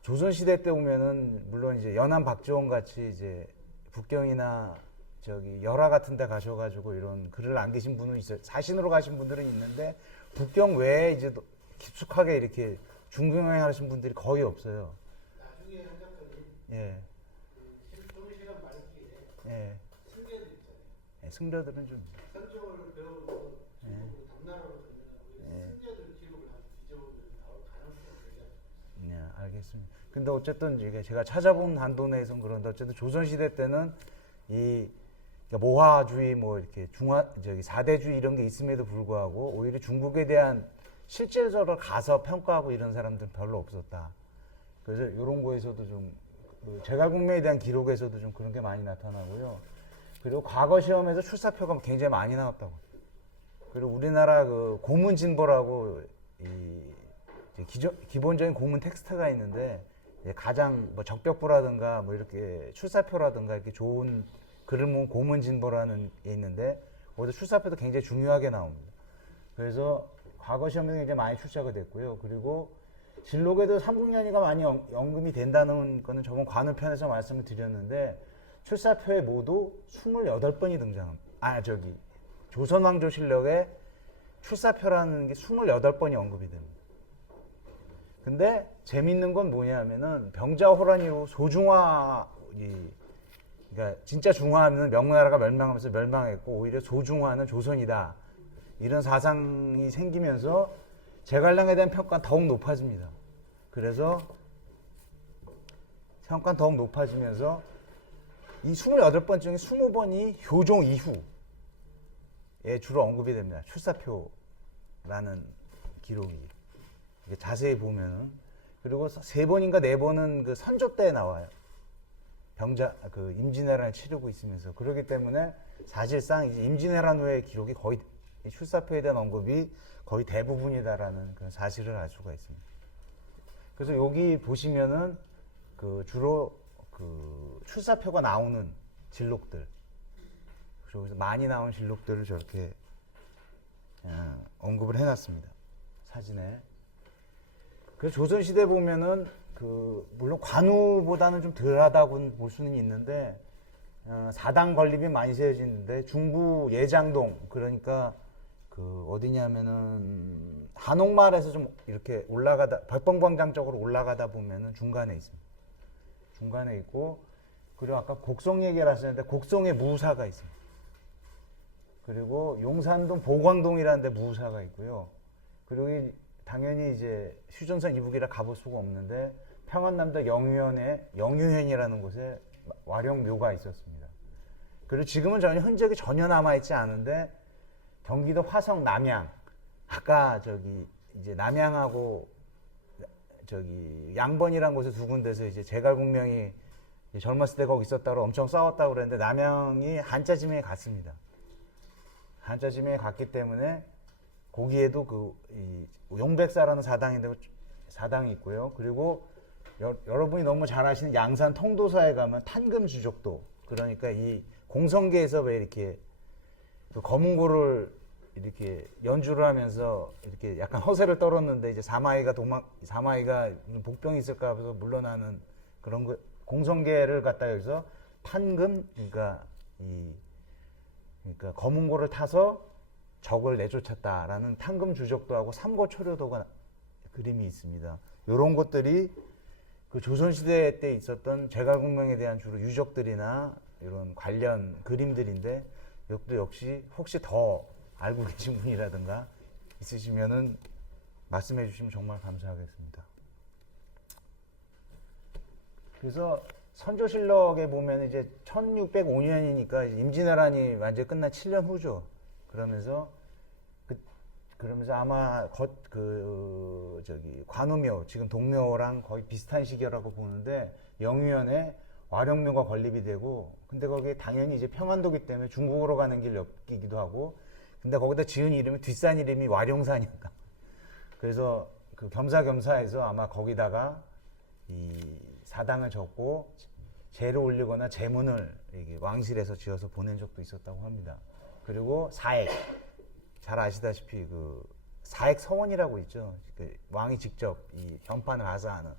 조선시대 때 오면은 물론 이제 연안 박지원 같이 이제 북경이나 열화 같은 데 가셔가지고 이런 글을 남기신 분은 있어요. 사신으로 가신 분들은 있는데 북경 외에 이제 깊숙하게 이렇게 중경에 하신 분들이 거의 없어요. 나중에 한작가님 예. 통일시간 말기에 예. 승려들 있잖아요. 예, 승려들은 좀 선종을 배우고 당나라로 전쟁하고 승려들 기록을 아주 뒤져보면 나올 가능성이 되게 네, 알겠습니다. 근데 어쨌든 이게 제가 찾아본 한도 내에서는 그런데 어쨌든 조선시대 때는 그러니까 모화주의 이렇게 사대주의 이런 게 있음에도 불구하고 오히려 중국에 대한 실질적으로 가서 평가하고 이런 사람들은 별로 없었다. 그래서 이런 거에서도 좀 제갈공명에 대한 기록에서도 좀 그런 게 많이 나타나고요. 그리고 과거 시험에서 출사표가 굉장히 많이 나왔다고. 그리고 우리나라 고문진보라고 기본적인 고문 텍스트가 있는데 가장 적벽부라든가 이렇게 출사표라든가 이렇게 좋은 글을 모은 고문진보라는 게 있는데 거기서 출사표도 굉장히 중요하게 나옵니다. 그래서 과거 시험에서 굉장히 많이 출제가 됐고요. 그리고 진록에도 삼국연의가 많이 언급이 된다는 거는 저번 관우편에서 말씀을 드렸는데 출사표에 모두 28번이 등장합니다. 조선왕조실록에 출사표라는 게 28번이 언급이 됩니다. 근데 재밌는 건 뭐냐면은 병자호란이로 그러니까 진짜 중화하면 명나라가 멸망하면서 멸망했고 오히려 소중화는 조선이다. 이런 사상이 생기면서 제갈량에 대한 평가는 더욱 높아집니다. 그래서 평가는 더욱 높아지면서 이 28번 중에 20번이 효종 이후에 주로 언급이 됩니다. 출사표라는 기록이. 자세히 보면은. 그리고 3번인가 4번은 선조 때 나와요. 임진왜란을 치르고 있으면서 그렇기 때문에 사실상 이제 임진왜란 후의 기록이 거의 이 출사표에 대한 언급이 거의 대부분이다라는 그런 사실을 알 수가 있습니다. 그래서 여기 보시면은 주로 출사표가 나오는 진록들, 그래서 많이 나온 진록들을 저렇게 언급을 해놨습니다. 사진에. 그래서 조선시대 보면은 물론 관우보다는 좀 덜하다고 볼 수는 있는데 사당 건립이 많이 세워지는데 중부 예장동, 그러니까 어디냐면은 한옥마을에서 좀 이렇게 올라가다 백범광장 쪽으로 올라가다 보면은 중간에 있습니다. 중간에 있고, 그리고 아까 곡성 얘기를 하셨는데 곡성에 무사가 있습니다. 그리고 용산동 보광동이라는 데 무사가 있고요. 그리고 당연히 이제 휴전선 이북이라 가볼 수가 없는데 평안남도 영유현에 영유현이라는 곳에 와룡묘가 있었습니다. 그리고 지금은 전혀 흔적이 전혀 남아있지 않은데 경기도 화성 남양, 아까 이제 남양하고 양번이라는 곳에 두 군데서 이제 제갈공명이 젊었을 때 거기 있었다고 엄청 싸웠다고 그랬는데 남양이 한자지명에 갔습니다. 한자지명에 갔기 때문에 거기에도 용백사라는 사당이 있고요. 그리고 여러분이 너무 잘 아시는 양산 통도사에 가면 탄금주족도, 그러니까 이 공성계에서 왜 이렇게 검은고를 이렇게 연주를 하면서 이렇게 약간 허세를 떨었는데 이제 사마이가 복병이 있을까 해서 물러나는 그런 거, 공성계를 갖다 여기서 탄금, 그러니까 검은고를 타서 적을 내쫓았다라는 탄금주적도 하고 삼고초려도가 그림이 있습니다. 이런 것들이 조선시대 때 있었던 제갈공명에 대한 주로 유적들이나 이런 관련 그림들인데, 이것도 역시 혹시 더 알고 계신 분이라든가 있으시면은 말씀해 주시면 정말 감사하겠습니다. 그래서 선조실록에 보면 이제 1605년이니까 임진왜란이 완전히 끝난 7년 후죠. 그러면서 아마 관우묘, 지금 동묘랑 거의 비슷한 시기라고 보는데 영유현에 와룡묘가 건립이 되고, 근데 거기에 당연히 이제 평안도기 때문에 중국으로 가는 길 엮이기도 하고, 근데 거기다 지은 이름이 뒷산 이름이 와룡산이었다. 그래서 겸사겸사해서 아마 거기다가 이 사당을 적고 제를 올리거나 제문을 왕실에서 지어서 보낸 적도 있었다고 합니다. 그리고 사액, 잘 아시다시피 사액 서원이라고 있죠. 왕이 직접 이 현판을 하사하는,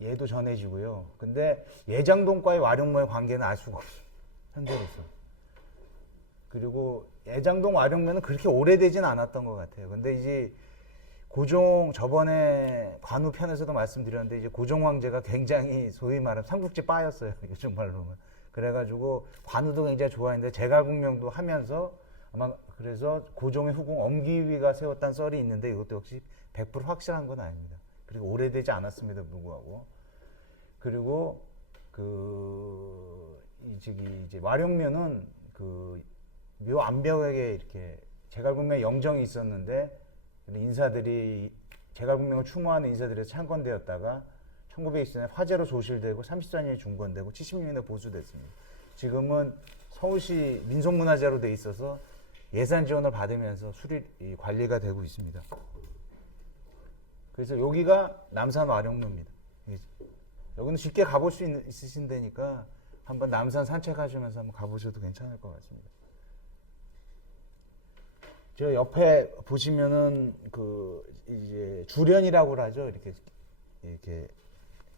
얘도 전해지고요. 근데 예장동과의 와룡묘의 관계는 알 수가 없어요, 현재로서. 그리고 예장동 와룡묘는 그렇게 오래되진 않았던 것 같아요. 근데 이제 저번에 관우 편에서도 말씀드렸는데 이제 고종 황제가 굉장히 소위 말하면 삼국지 빠였어요, 요즘 말로는. 그래가지고 관우도 굉장히 좋아했는데 제갈공명도 하면서 아마 그래서 고종의 후궁 엄기위가 세웠다는 썰이 있는데 이것도 역시 100% 확실한 건 아닙니다. 그리고 오래되지 않았음에도 불구하고. 그리고 이제 와룡묘는 묘 암벽에 이렇게 제갈공명 영정이 있었는데 인사들이 제갈공명을 추모하는 인사들에서 창건되었다가 1920년에 화재로 소실되고 34년에 중건되고 70년에 보수됐습니다. 지금은 서울시 민속문화재로 돼 있어서 예산 지원을 받으면서 관리가 되고 있습니다. 그래서 여기가 남산 와룡묘입니다. 여기는 쉽게 가볼 수 있으신 데니까 한번 남산 산책하시면서 한번 가보셔도 괜찮을 것 같습니다. 저 옆에 보시면은 이제 주련이라고 하죠. 이렇게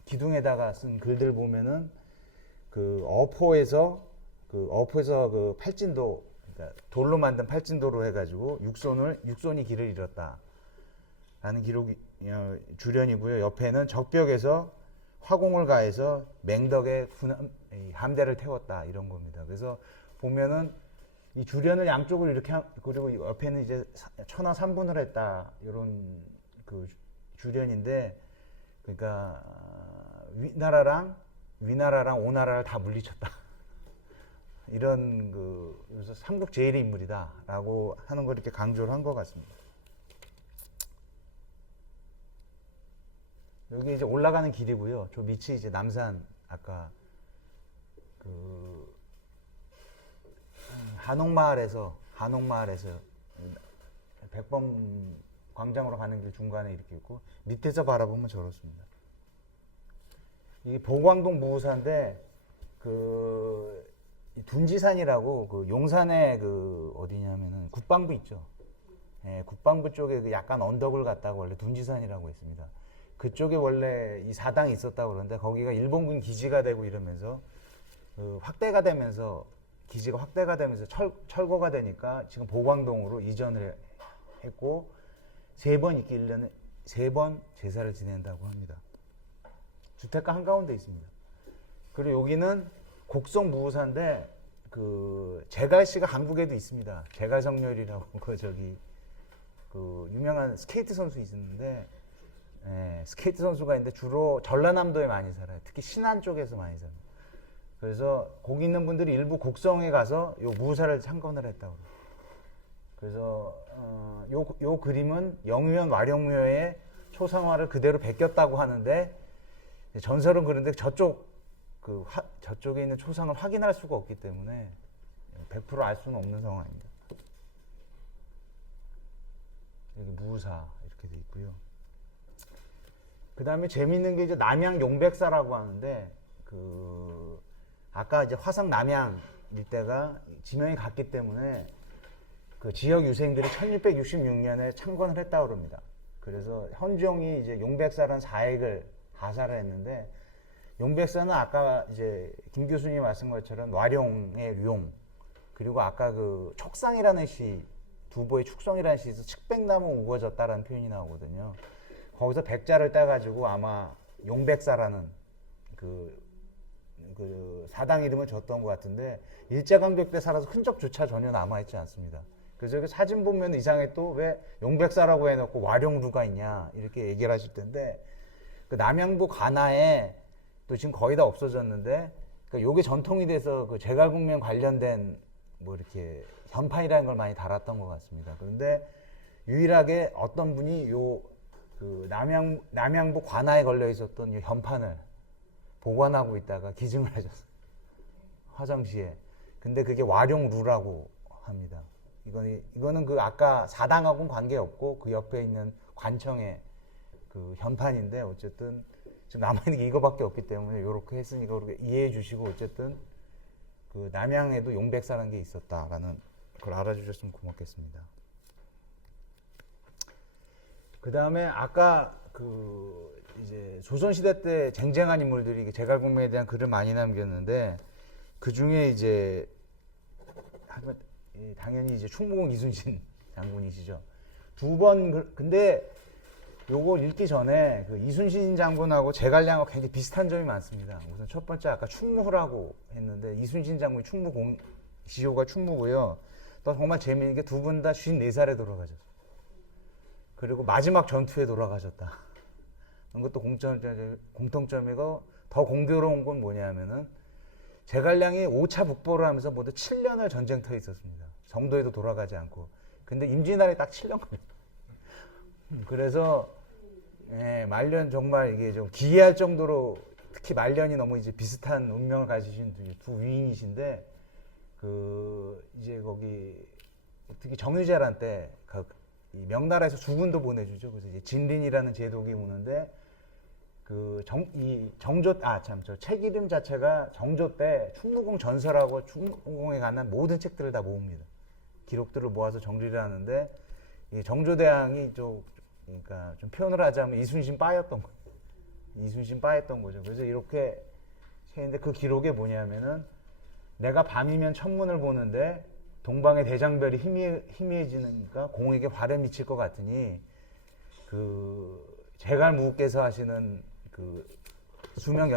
기둥에다가 쓴 글들 보면은 어포에서 팔진도, 그러니까 돌로 만든 팔진도로 해가지고 육손이 길을 잃었다라는 기록이 주련이고요. 옆에는 적벽에서 화공을 가해서 맹덕에 함대를 태웠다, 이런 겁니다. 그래서 보면은 이 주련을 양쪽을 이렇게 그리고 옆에는 이제 천하 3분을 했다, 이런 주련인데, 그러니까 위나라랑 오나라를 다 물리쳤다, 이런 그래서 삼국 제일의 인물이다라고 하는 걸 이렇게 강조를 한 것 같습니다. 여기 이제 올라가는 길이고요. 저 밑이 이제 남산 아까 그 한옥마을에서 백범 광장으로 가는 길 중간에 이렇게 있고 밑에서 바라보면 저렇습니다. 이게 보광동 무우사인데 이 둔지산이라고 그 용산에 그 어디냐면은 국방부 있죠. 예, 국방부 쪽에 그 약간 언덕을 갔다가 원래 둔지산이라고 있습니다. 그쪽에 원래 이 사당이 있었다고 그러는데 거기가 일본군 기지가 되고 이러면서 그 기지가 확대가 되면서 철거가 되니까 지금 보광동으로 이전을 했고 세 번 있기 1년에 3번 제사를 지낸다고 합니다. 주택가 한가운데 있습니다. 그리고 여기는 곡성 무우사인데 그 제갈씨가 한국에도 있습니다. 제갈성렬이라고 그 유명한 스케이트 선수 있었는데 스케이트 선수가 있는데 주로 전라남도에 많이 살아요. 특히 신안 쪽에서 많이 살아요. 그래서 거기 있는 분들이 일부 곡성에 가서 요 무우사를 참관을 했다고. 그래서 요 그림은 영유현 와룡묘의 초상화를 그대로 베꼈다고 하는데 전설은 그런데 저쪽에 있는 초상을 확인할 수가 없기 때문에 100% 알 수는 없는 상황입니다. 여기 무우사 이렇게 돼 있고요. 그 다음에 재밌는 게 이제 남양 용백사라고 하는데 아까 이제 화성 남양 일대가 지명이 같기 때문에 그 지역 유생들이 1666년에 창건을 했다고 합니다. 그래서 현종이 이제 용백사라는 사액을 하사를 했는데 용백사는 아까 이제 김 교수님이 말씀 것처럼 와룡의 룡 그리고 아까 그 촉상이라는 시 두보의 축성이라는 시에서 측백나무 우거졌다라는 표현이 나오거든요. 거기서 백자를 따가지고 아마 용백사라는 그 사당 이름을 줬던 것 같은데 일제강점기 때 살아서 흔적조차 전혀 남아있지 않습니다. 그래서 여기 사진 보면 이상하게 또 왜 용백사라고 해놓고 와룡루가 있냐 이렇게 얘기를 하실 텐데 그 남양부 관아에 또 지금 거의 다 없어졌는데 그러니까 요게 전통이 돼서 그 제갈국명 관련된 뭐 이렇게 현판이라는 걸 많이 달았던 것 같습니다. 그런데 유일하게 어떤 분이 그 남양부 관아에 걸려 있었던 이 현판을 보관하고 있다가 기증을 하셨어요. 화성시에. 근데 그게 와룡루라고 합니다. 이거는 그 아까 사당하고는 관계없고 그 옆에 있는 관청의 그 현판인데 어쨌든 지금 남아있는 게 이거밖에 없기 때문에 이렇게 했으니까 그렇게 이해해 주시고 어쨌든 그 남양에도 용백사라는 게 있었다라는 걸 알아주셨으면 고맙겠습니다. 그 다음에 아까 그 이제 조선시대 때 쟁쟁한 인물들이 제갈공명에 대한 글을 많이 남겼는데 그 중에 이제 당연히 이제 충무공 이순신 장군이시죠. 근데 요거 읽기 전에 그 이순신 장군하고 제갈량하고 굉장히 비슷한 점이 많습니다. 우선 첫 번째 아까 충무라고 했는데 이순신 장군이 지호가 충무고요. 또 정말 재미있는 게 두 분 다 54살에 돌아가셨어요. 그리고 마지막 전투에 돌아가셨다. 이것도 공통점이고 더 공교로운 건 뭐냐면은 제갈량이 5차 북보를 하면서 모두 7년을 전쟁터에 있었습니다. 정도에도 돌아가지 않고. 근데 임진왜란이 딱 7년 걸렸어요. 그래서 말년 정말 이게 좀 기이할 정도로 특히 말년이 너무 이제 비슷한 운명을 가지신 두 위인이신데 이제 거기 특히 정유재란 때 이 명나라에서 주군도 보내주죠. 그래서 이제 진린이라는 제독이 오는데 책 이름 자체가 정조 때 충무공 전설하고 충무공에 관한 모든 책들을 다 모읍니다. 기록들을 모아서 정리를 하는데 이 정조대왕이 그러니까 좀 표현을 하자면 이순신 빠였던 거죠. 그래서 이렇게 했는데 그 기록에 뭐냐면은 내가 밤이면 천문을 보는데 동방의 대장별이 희미해지니까 공에게 화를 미칠 것 같으니 제갈무후께서 하시는 수명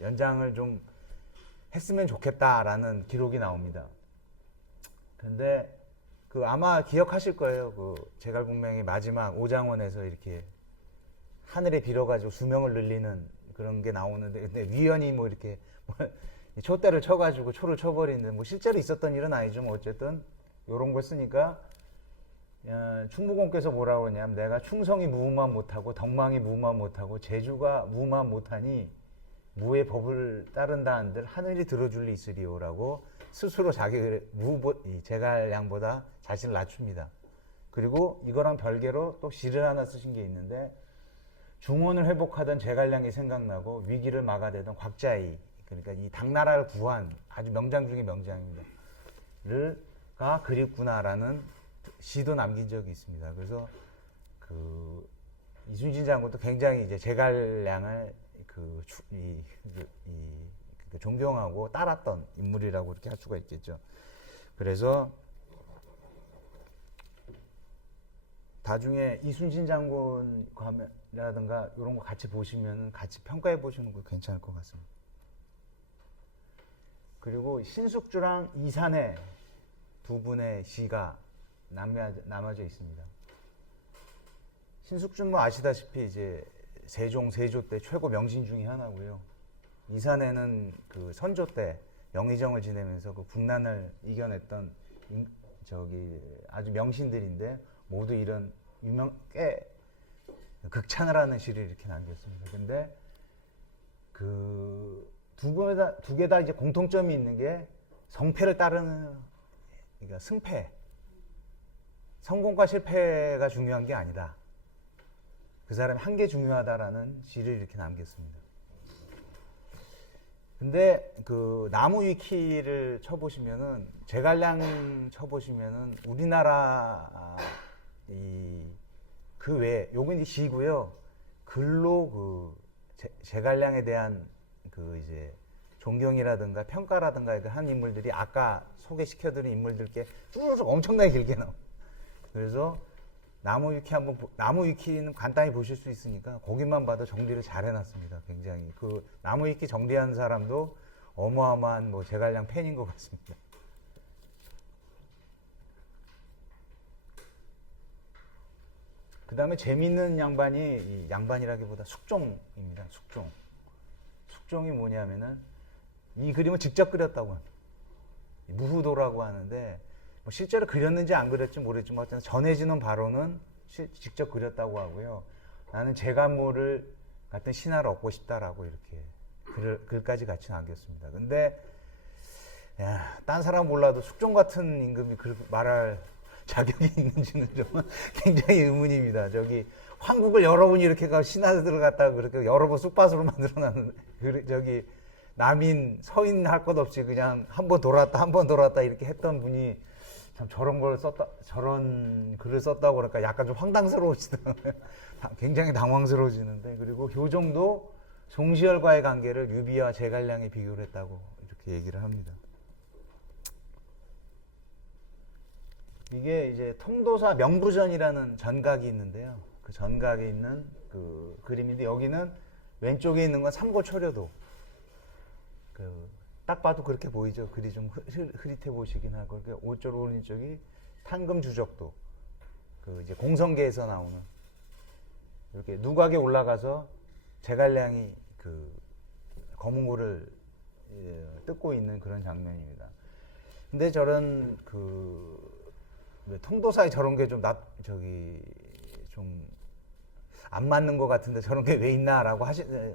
연장을 좀 했으면 좋겠다라는 기록이 나옵니다. 근데 아마 기억하실 거예요. 제갈공명의 마지막 오장원에서 이렇게 하늘에 빌어가지고 수명을 늘리는 그런 게 나오는데 근데 위원이 뭐 이렇게 촛대를 쳐가지고 초를 쳐버리는데 뭐 실제로 있었던 일은 아니죠. 어쨌든 이런 걸 쓰니까 충무공께서 뭐라고 하냐면 내가 충성이 무만 못하고 덕망이 무만 못하고 제주가 무만 못하니 무의 법을 따른다 한들 하늘이 들어줄 리 있으리오라고 스스로 자기 제갈량보다 자신을 낮춥니다. 그리고 이거랑 별개로 또 시를 하나 쓰신 게 있는데 중원을 회복하던 제갈량이 생각나고 위기를 막아대던 곽자이, 그러니까 이 당나라를 구한 아주 명장 중의 명장입니다. 가 그립구나라는 시도 남긴 적이 있습니다. 그래서 그 이순신 장군도 굉장히 이제 제갈량을 존경하고 따랐던 인물이라고 이렇게 할 수가 있겠죠. 그래서 나중에 이순신 장군이라든가 이런 거 같이 보시면 같이 평가해 보시는 거 괜찮을 것 같습니다. 그리고 신숙주랑 이산해 두 분의 시가 남아져 있습니다. 신숙주는 뭐 아시다시피 이제 세종 세조 때 최고 명신 중에 하나고요. 이산해는 그 선조 때 영의정을 지내면서 그 국난을 이겨냈던 아주 명신들인데 모두 이런 꽤 극찬을 하는 시를 이렇게 남겼습니다. 근데 그 두 개 다 이제 공통점이 있는 게 성패를 따르는, 그러니까 승패, 성공과 실패가 중요한 게 아니다. 그 사람이 한 게 중요하다라는 시를 이렇게 남겼습니다. 근데 그 나무 위키를 쳐보시면은 제갈량 쳐보시면은 우리나라 그 외에 요건 이제 시고요. 글로 그 제갈량에 대한 그 이제 존경이라든가 평가라든가 한 인물들이 아까 소개시켜드린 인물들께 쭉 엄청나게 길게 나와. 그래서 나무 위키는 간단히 보실 수 있으니까 거기만 봐도 정리를 잘 해놨습니다. 굉장히 그 나무 위키 정리하는 사람도 어마어마한 뭐 제갈량 팬인 것 같습니다. 그 다음에 재밌는 양반이 양반이라기보다 숙종입니다. 숙종이 뭐냐면은 이 그림을 직접 그렸다고 합니다. 무후도라고 하는데 뭐 실제로 그렸는지 안 그렸지 모르겠지만 어쨌든 전해지는 바로는 직접 그렸다고 하고요. 나는 제간모를 같은 신하를 얻고 싶다라고 이렇게 글까지 같이 남겼습니다. 근데 딴 사람 몰라도 숙종 같은 임금이 말할 자격이 있는지는 좀 굉장히 의문입니다. 저기 황국을 여러 분 이렇게 신하들을 갖다가 그렇게 여러 번 쑥밭으로 만들어놨는데 저기 남인 서인 할 것 없이 그냥 한 번 돌았다 이렇게 했던 분이 참 저런 글을 썼다고 그러니까 약간 좀 황당스러워지더라고요. 굉장히 당황스러워지는데, 그리고 효종도 송시열과의 관계를 유비와 제갈량에 비교를 했다고 이렇게 얘기를 합니다. 이게 이제 통도사 명부전이라는 전각이 있는데요. 그 전각에 있는 그 그림인데 여기는 왼쪽에 있는 건 삼고초려도. 딱 봐도 그렇게 보이죠. 글이 좀 흐릿해 보이시긴 하고, 오쪽 오른쪽이 탄금주적도, 그 이제 공성계에서 나오는 이렇게 누각에 올라가서 제갈량이 그 검은고를 뜯고 있는 그런 장면입니다. 근데 저런 통도사에 저런 게 좀 좀 안 맞는 것 같은데 저런 게 왜 있나라고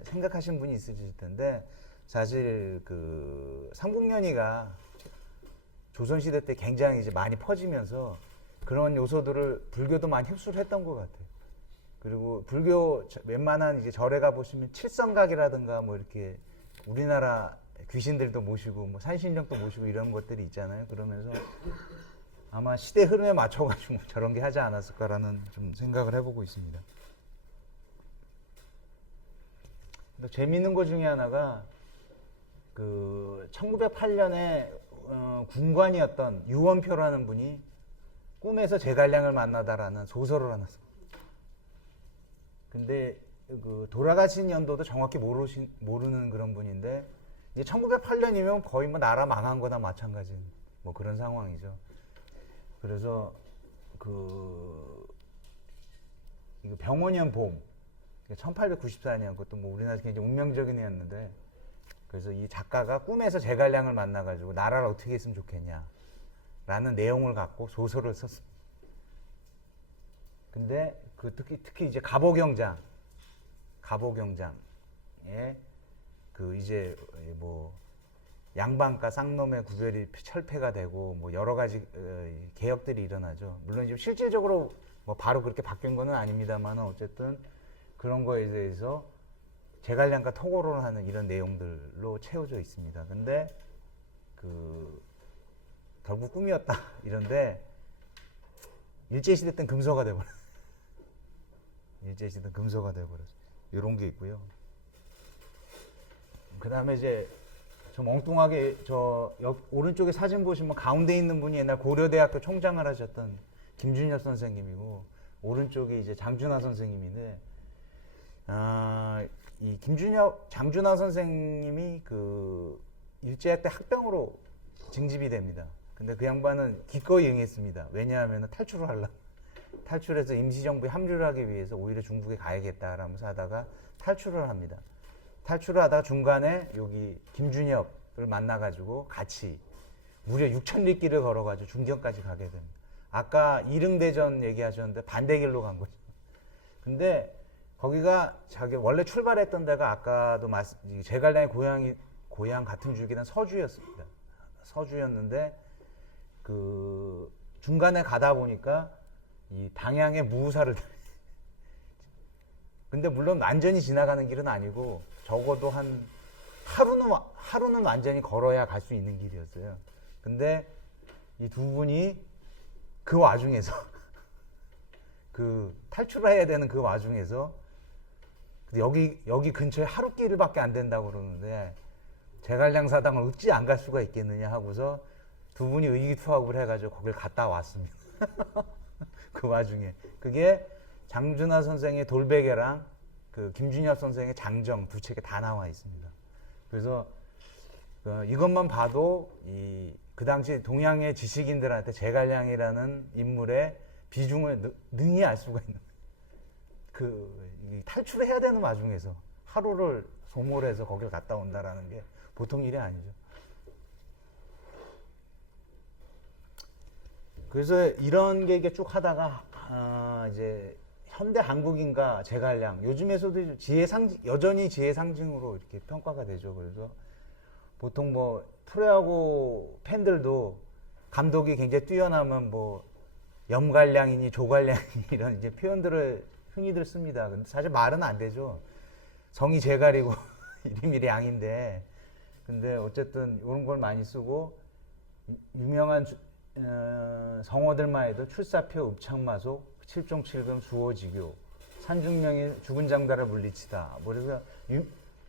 생각하시는 분이 있으실 텐데, 사실 그 삼국연의가 조선시대 때 굉장히 이제 많이 퍼지면서 그런 요소들을 불교도 많이 흡수를 했던 것 같아요. 그리고 불교 웬만한 이제 절에 가 보시면 칠성각이라든가 뭐 이렇게 우리나라 귀신들도 모시고 뭐 산신령도 모시고 이런 것들이 있잖아요. 그러면서 아마 시대 흐름에 맞춰가지고 저런 게 하지 않았을까라는 좀 생각을 해보고 있습니다. 근데 재미있는 것 중에 하나가 그 1908년에 군관이었던 유원표라는 분이 꿈에서 제갈량을 만나다라는 소설을 하나 씁니다. 근데 그 돌아가신 연도도 정확히 모르는 그런 분인데, 이제 1908년이면 거의 뭐 나라 망한 거나 마찬가지인 뭐 그런 상황이죠. 그래서 이거 병원년 봄 1894년, 그것도 뭐 우리나라에서 굉장히 운명적인 해였는데, 그래서 이 작가가 꿈에서 제갈량을 만나가지고 나라를 어떻게 했으면 좋겠냐 라는 내용을 갖고 소설을 썼습니다. 근데 그 특히 이제 갑오경장에 그 이제 뭐 양반과 쌍놈의 구별이 철폐가 되고 뭐 여러 가지 개혁들이 일어나죠. 물론 지금 실질적으로 뭐 바로 그렇게 바뀐 거는 아닙니다만 어쨌든 그런 거에 대해서 제갈량과 토고를 하는 이런 내용들로 채워져 있습니다. 근데 그 결국 꿈이었다 이런데 일제시대 땐 금서가 돼버렸어요. 일제시대 땐 금서가 돼버렸어요. 이런 게 있고요. 그 다음에 이제 좀 엉뚱하게 오른쪽에 사진 보시면 가운데 있는 분이 옛날 고려대학교 총장을 하셨던 김준엽 선생님이고 오른쪽에 이제 장준하 선생님인데 이 장준하 선생님이 그 일제 때 학병으로 징집이 됩니다. 근데 그 양반은 기꺼이 응했습니다. 왜냐하면 탈출을 하려고. 탈출해서 임시정부에 합류를 하기 위해서 오히려 중국에 가야겠다라면서 하다가 탈출을 합니다. 탈출을 하다가 중간에 여기 김준엽을 만나가지고 같이 무려 6,000리 길을 걸어가지고 중경까지 가게 됩니다. 아까 이릉대전 얘기하셨는데 반대길로 간 거죠. 근데 거기가 자기 원래 출발했던 데가 아까도 제갈량의 고향 같은 줄기는 서주였습니다. 서주였는데 그 중간에 가다 보니까 이 당양의 무우사를 근데 물론 완전히 지나가는 길은 아니고 적어도 한 하루는 완전히 걸어야 갈 수 있는 길이었어요. 근데 이 두 분이 그 와중에서 그 탈출을 해야 되는 그 와중에서 여기 근처에 하루길밖에 안 된다고 그러는데 제갈량 사당을 어찌 안 갈 수가 있겠느냐 하고서 두 분이 의기투합을 해가지고 거길 갔다 왔습니다. 그 와중에 그게 장준하 선생의 돌베개랑 그 김준엽 선생의 장정 두 책에 다 나와 있습니다. 그래서 이것만 봐도 그 당시 동양의 지식인들한테 제갈량이라는 인물의 비중을 능히 알 수가 있는 탈출을 해야 되는 와중에서 하루를 소모해서 거길 갔다 온다라는 게 보통 일이 아니죠. 그래서 이런 게 이게 쭉 하다가 이제 현대 한국인과 제갈량 요즘에서도 여전히 지혜 상징으로 이렇게 평가가 되죠. 그래서 보통 뭐 프로야구 팬들도 감독이 굉장히 뛰어나면 뭐 염갈량이니 조갈량이니 이런 이제 표현들을 흔히들 씁니다. 근데 사실 말은 안 되죠. 성이 제갈이고 이름이 량인데 근데 어쨌든 이런 걸 많이 쓰고 유명한 성어들만 해도 출사표 읍창마속 칠종칠금 수호지교 산중명이 죽은 장다를 물리치다 뭐 그래서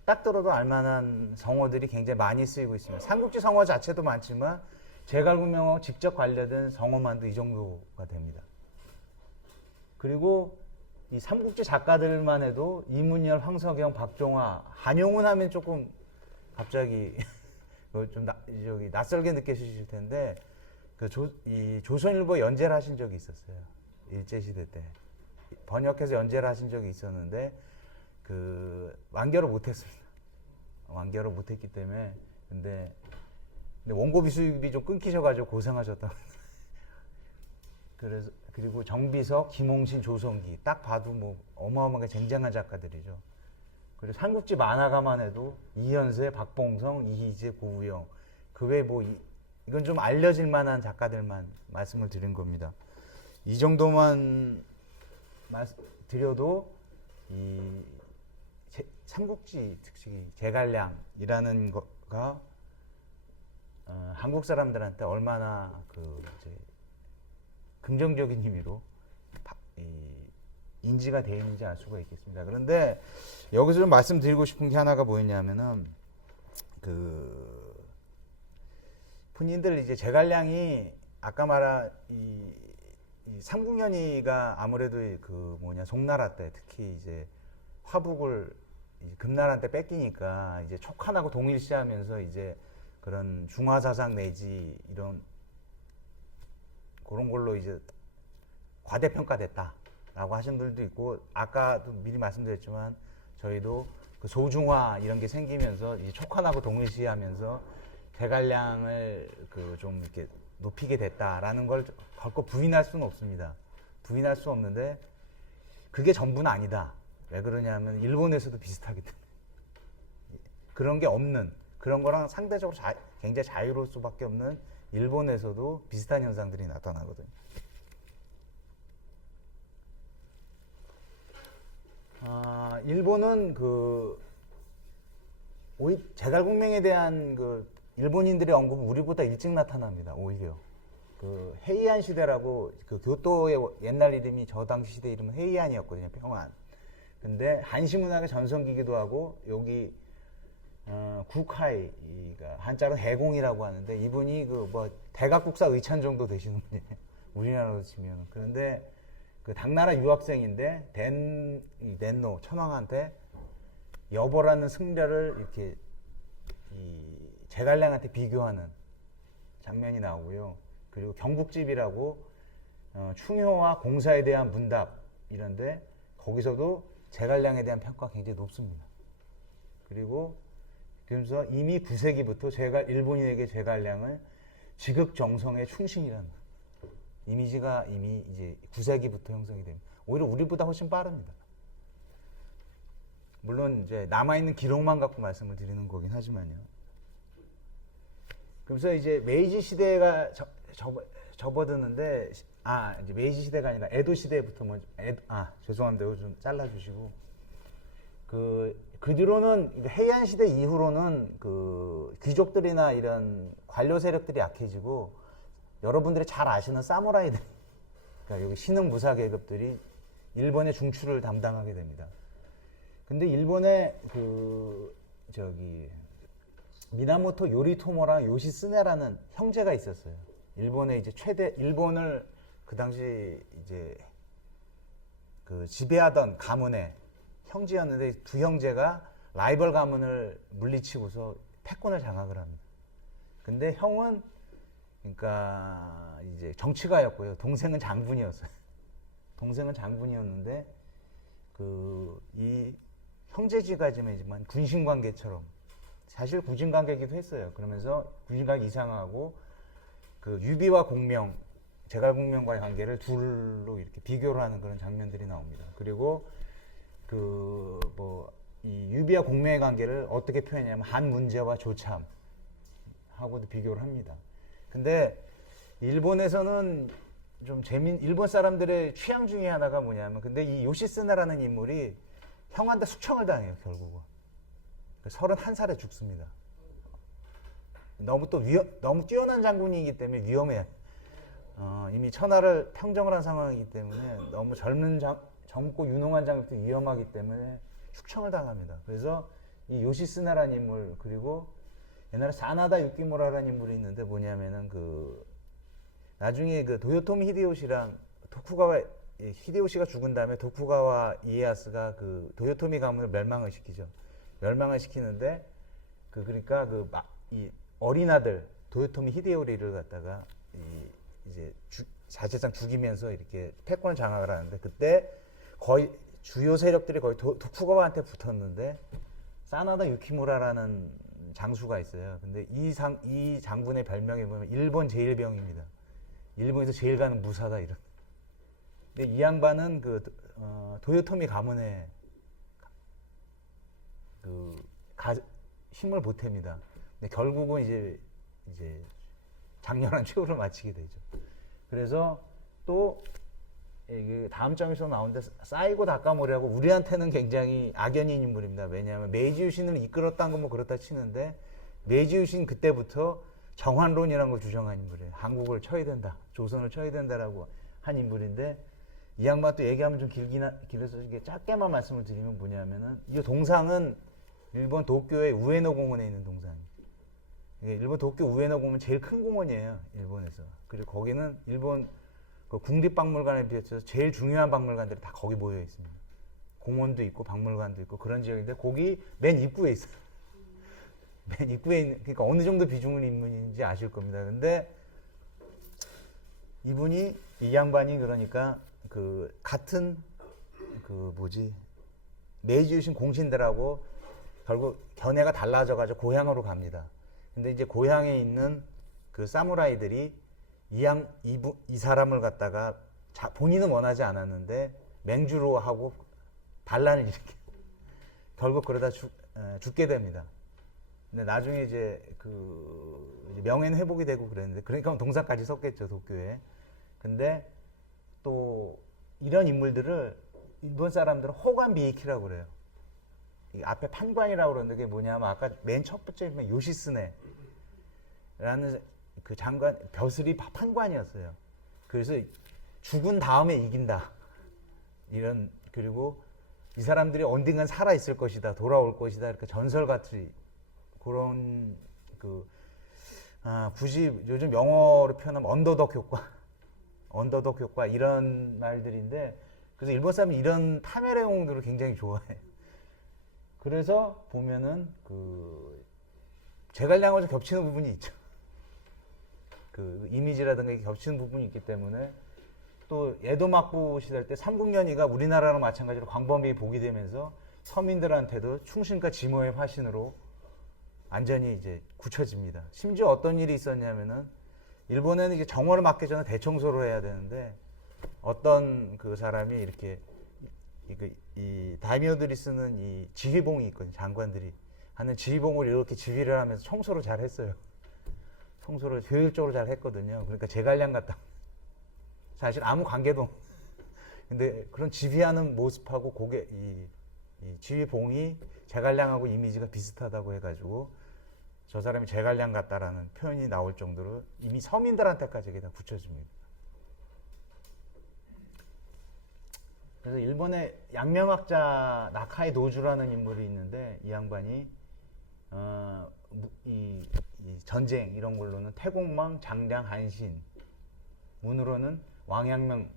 딱 들어도 알만한 성어들이 굉장히 많이 쓰이고 있습니다. 삼국지 성어 자체도 많지만 제갈구명하고 직접 관련된 성어만도 이 정도가 됩니다. 그리고 이 삼국지 작가들만 해도 이문열, 황석영, 박종화, 한용운 하면 조금 갑자기 좀 낯설게 느껴지실 텐데 이 조선일보 연재를 하신 적이 있었어요. 일제시대 때 번역해서 연재를 하신 적이 있었는데 완결을 못했습니다. 완결을 못했기 때문에 근데 원고비 수입이 좀 끊기셔가지고 고생하셨다고. 그리고 정비석, 김홍신, 조성기 딱 봐도 뭐 어마어마하게 쟁쟁한 작가들이죠. 그리고 삼국지 만화가만 해도 이현세, 박봉성, 이희재, 고우영 그 외에 뭐 이건 좀 알려질 만한 작가들만 말씀을 드린 겁니다. 이 정도만 드려도 이 삼국지 특징이 제갈량이라는 거가 한국 사람들한테 얼마나 이제 긍정적인 의미로 인지가 되어 있는지 알 수가 있겠습니다. 그런데 여기서 좀 말씀드리고 싶은 게 하나가 뭐였냐면은 본인들 이제 제갈량이 아까 말한 이 삼국연의가 아무래도 송나라 때 특히 이제 화북을 금나라한테 뺏기니까 이제 촉한하고 동일시하면서 이제 그런 중화사상 내지 이런 그런 걸로 이제 과대평가됐다라고 하신 분들도 있고 아까도 미리 말씀드렸지만 저희도 그 소중화 이런 게 생기면서 이제 촉한하고 동일시하면서 제갈량을 좀 이렇게 높이게 됐다라는 걸 결코 부인할 수는 없습니다. 부인할 수 없는데 그게 전부는 아니다. 왜 그러냐면 일본에서도 비슷하기 때문에 그런 게 없는 그런 거랑 상대적으로 굉장히 자유로울 수밖에 없는 일본에서도 비슷한 현상들이 나타나거든요. 일본은 오히려 제갈공명에 대한 일본인들의 언급은 우리보다 일찍 나타납니다. 오히려 헤이안 시대라고 교토의 옛날 이름이 저 당시 시대 이름은 헤이안이었거든요. 평안. 근데 한시 문학의 전성기기도 하고 여기 국하이가 한자로 해공이라고 하는데 이분이 대각국사 의찬 정도 되시는 분이에요. 우리나라로 치면. 그런데 당나라 유학생인데 덴노 천황한테 여보라는 승려를 이렇게 제갈량한테 비교하는 장면이 나오고요. 그리고 경국집이라고 충효와 공사에 대한 문답 이런데 거기서도 제갈량에 대한 평가가 굉장히 높습니다. 그리고 그러면서 이미 9세기부터 일본인에게 제갈량을 지극정성의 충신이라는 이미지가 이미 이제 9세기부터 형성이 됩니다. 오히려 우리보다 훨씬 빠릅니다. 물론 이제 남아있는 기록만 갖고 말씀을 드리는 거긴 하지만요. 그래서 이제 메이지 시대가 접어드는데 이제 메이지 시대가 아니라 에도 시대부터 먼저 죄송합니다. 이거 좀 잘라주시고 그 뒤로는 해안 시대 이후로는 귀족들이나 이런 관료 세력들이 약해지고 여러분들이 잘 아시는 사무라이들, 그러니까 여기 신흥 무사 계급들이 일본의 중추를 담당하게 됩니다. 근데 일본의 미나모토 요리토모랑 요시스네라는 형제가 있었어요. 일본의 이제 일본을 그 당시 이제 지배하던 가문의 형제였는데 두 형제가 라이벌 가문을 물리치고서 패권을 장악을 합니다. 근데 형은 그러니까 이제 정치가였고요. 동생은 장군이었어요. 동생은 장군이었는데 이 형제지간이지만 군신 관계처럼 사실 군신 관계이기도 했어요. 그러면서 군신 관계 이상하고 유비와 공명, 제갈공명과의 관계를 둘로 이렇게 비교를 하는 그런 장면들이 나옵니다. 그리고 이 유비와 공명의 관계를 어떻게 표현하냐면 한 문제와 조참 하고도 비교를 합니다. 근데 일본에서는 좀 일본 사람들의 취향 중에 하나가 뭐냐면 근데 이 요시스네라는 인물이 형한테 숙청을 당해요. 결국은 31살에 죽습니다. 너무 뛰어난 장군이기 때문에 위험해요. 이미 천하를 평정을 한 상황이기 때문에 너무 젊고 유능한 장군도 위험하기 때문에 숙청을 당합니다. 그래서 이 요시스네라는 인물 그리고 옛날에 사나다 유키무라라는 인물이 있는데 뭐냐면은 나중에 도요토미 히데요시랑 히데요시가 죽은 다음에 도쿠가와 이에야스가 도요토미 가문을 멸망을 시키죠. 멸망을 시키는데 그러니까 이 어린 아들 도요토미 히데요리를 갖다가 이제 사실상 죽이면서 이렇게 패권을 장악을 하는데 그때 거의 주요 세력들이 거의 도쿠가와한테 붙었는데 사나다 유키무라라는 장수가 있어요. 근데 이 장군의 별명이 보면 일본 제일병입니다. 일본에서 제일 가는 무사다 이런. 근데 이 양반은 도요토미 가문의 힘을 보탭니다. 근데 결국은 이제 장렬한 최후를 마치게 되죠. 그래서 또 다음 장에서 나오는데 사이고 다카모리하고 우리한테는 굉장히 악연인 인물입니다. 왜냐하면 메이지 유신을 이끌었다는 건 뭐 그렇다 치는데 메이지 유신 그때부터 정환론이라는 걸 주장한 인물이에요. 한국을 쳐야 된다, 조선을 쳐야 된다라고 한 인물인데 이 양반 또 얘기하면 좀 길어서 이게 짧게만 말씀을 드리면 뭐냐면은 이 동상은 일본 도쿄의 우에노 공원에 있는 동상이에요. 일본 도쿄 우에노 공원 제일 큰 공원이에요, 일본에서. 그리고 거기는 일본 국립박물관에 비해서 제일 중요한 박물관들이 다 거기 모여 있습니다. 공원도 있고 박물관도 있고 그런 지역인데 거기 맨 입구에 있어요. 맨 입구에 있는, 그러니까 어느 정도 비중을 인물인지 아실 겁니다. 근데 이 양반이 그러니까 같은 메이지 유신 공신들하고 결국 견해가 달라져가지고 고향으로 갑니다. 근데 이제 고향에 있는 사무라이들이 이 사람을 갖다가 본인은 원하지 않았는데 맹주로 하고 반란을 일으켜 결국 그러다 죽게 됩니다. 근데 나중에 이제 이제 명예는 회복이 되고 그랬는데 그러니까 동사까지 썼겠죠 도쿄에. 근데 또 이런 인물들을 일본 사람들은 호관 비이키라고 그래요. 이 앞에 판관이라고 그러는데 그게 뭐냐면 아까 맨 첫 번째 보면 요시스네라는 그 장관 벼슬이 판관이었어요. 그래서 죽은 다음에 이긴다. 이런 그리고 이 사람들이 언젠간 살아 있을 것이다, 돌아올 것이다 이렇게 전설 같은 그런 굳이 요즘 영어로 표현하면 언더독 효과 이런 말들인데 그래서 일본 사람이 이런 파멸의 영웅들을 굉장히 좋아해. 그래서 보면은 제갈량하고 좀 겹치는 부분이 있죠. 그 이미지라든가 이게 겹치는 부분이 있기 때문에 또 에도 막부 시절 때 삼국연의가 우리나라랑 마찬가지로 광범위히 보기되면서 서민들한테도 충신과 지모의 화신으로 완전히 이제 굳혀집니다. 심지어 어떤 일이 있었냐면은 일본에는 이게 정월을 맞기 전에 대청소를 해야 되는데 어떤 그 사람이 이렇게 이 다이묘들이 쓰는 이 지휘봉이 있거든요. 장관들이 하는 지휘봉을 이렇게 지휘를 하면서 청소를 잘 했어요. 청소를 효율적으로 잘 했거든요. 그러니까 제갈량 같다. 사실 아무 관계도 없. 근데 그런 지휘하는 모습하고 이 지휘봉이 제갈량하고 이미지가 비슷하다고 해가지고 저 사람이 제갈량 같다라는 표현이 나올 정도로 이미 서민들한테까지 이게 다 붙여집니다. 그래서 일본의 양명학자 나카이 노주라는 인물이 있는데 이 양반이 이 전쟁 이런 걸로는 태공망, 장량, 한신 문으로는 왕양명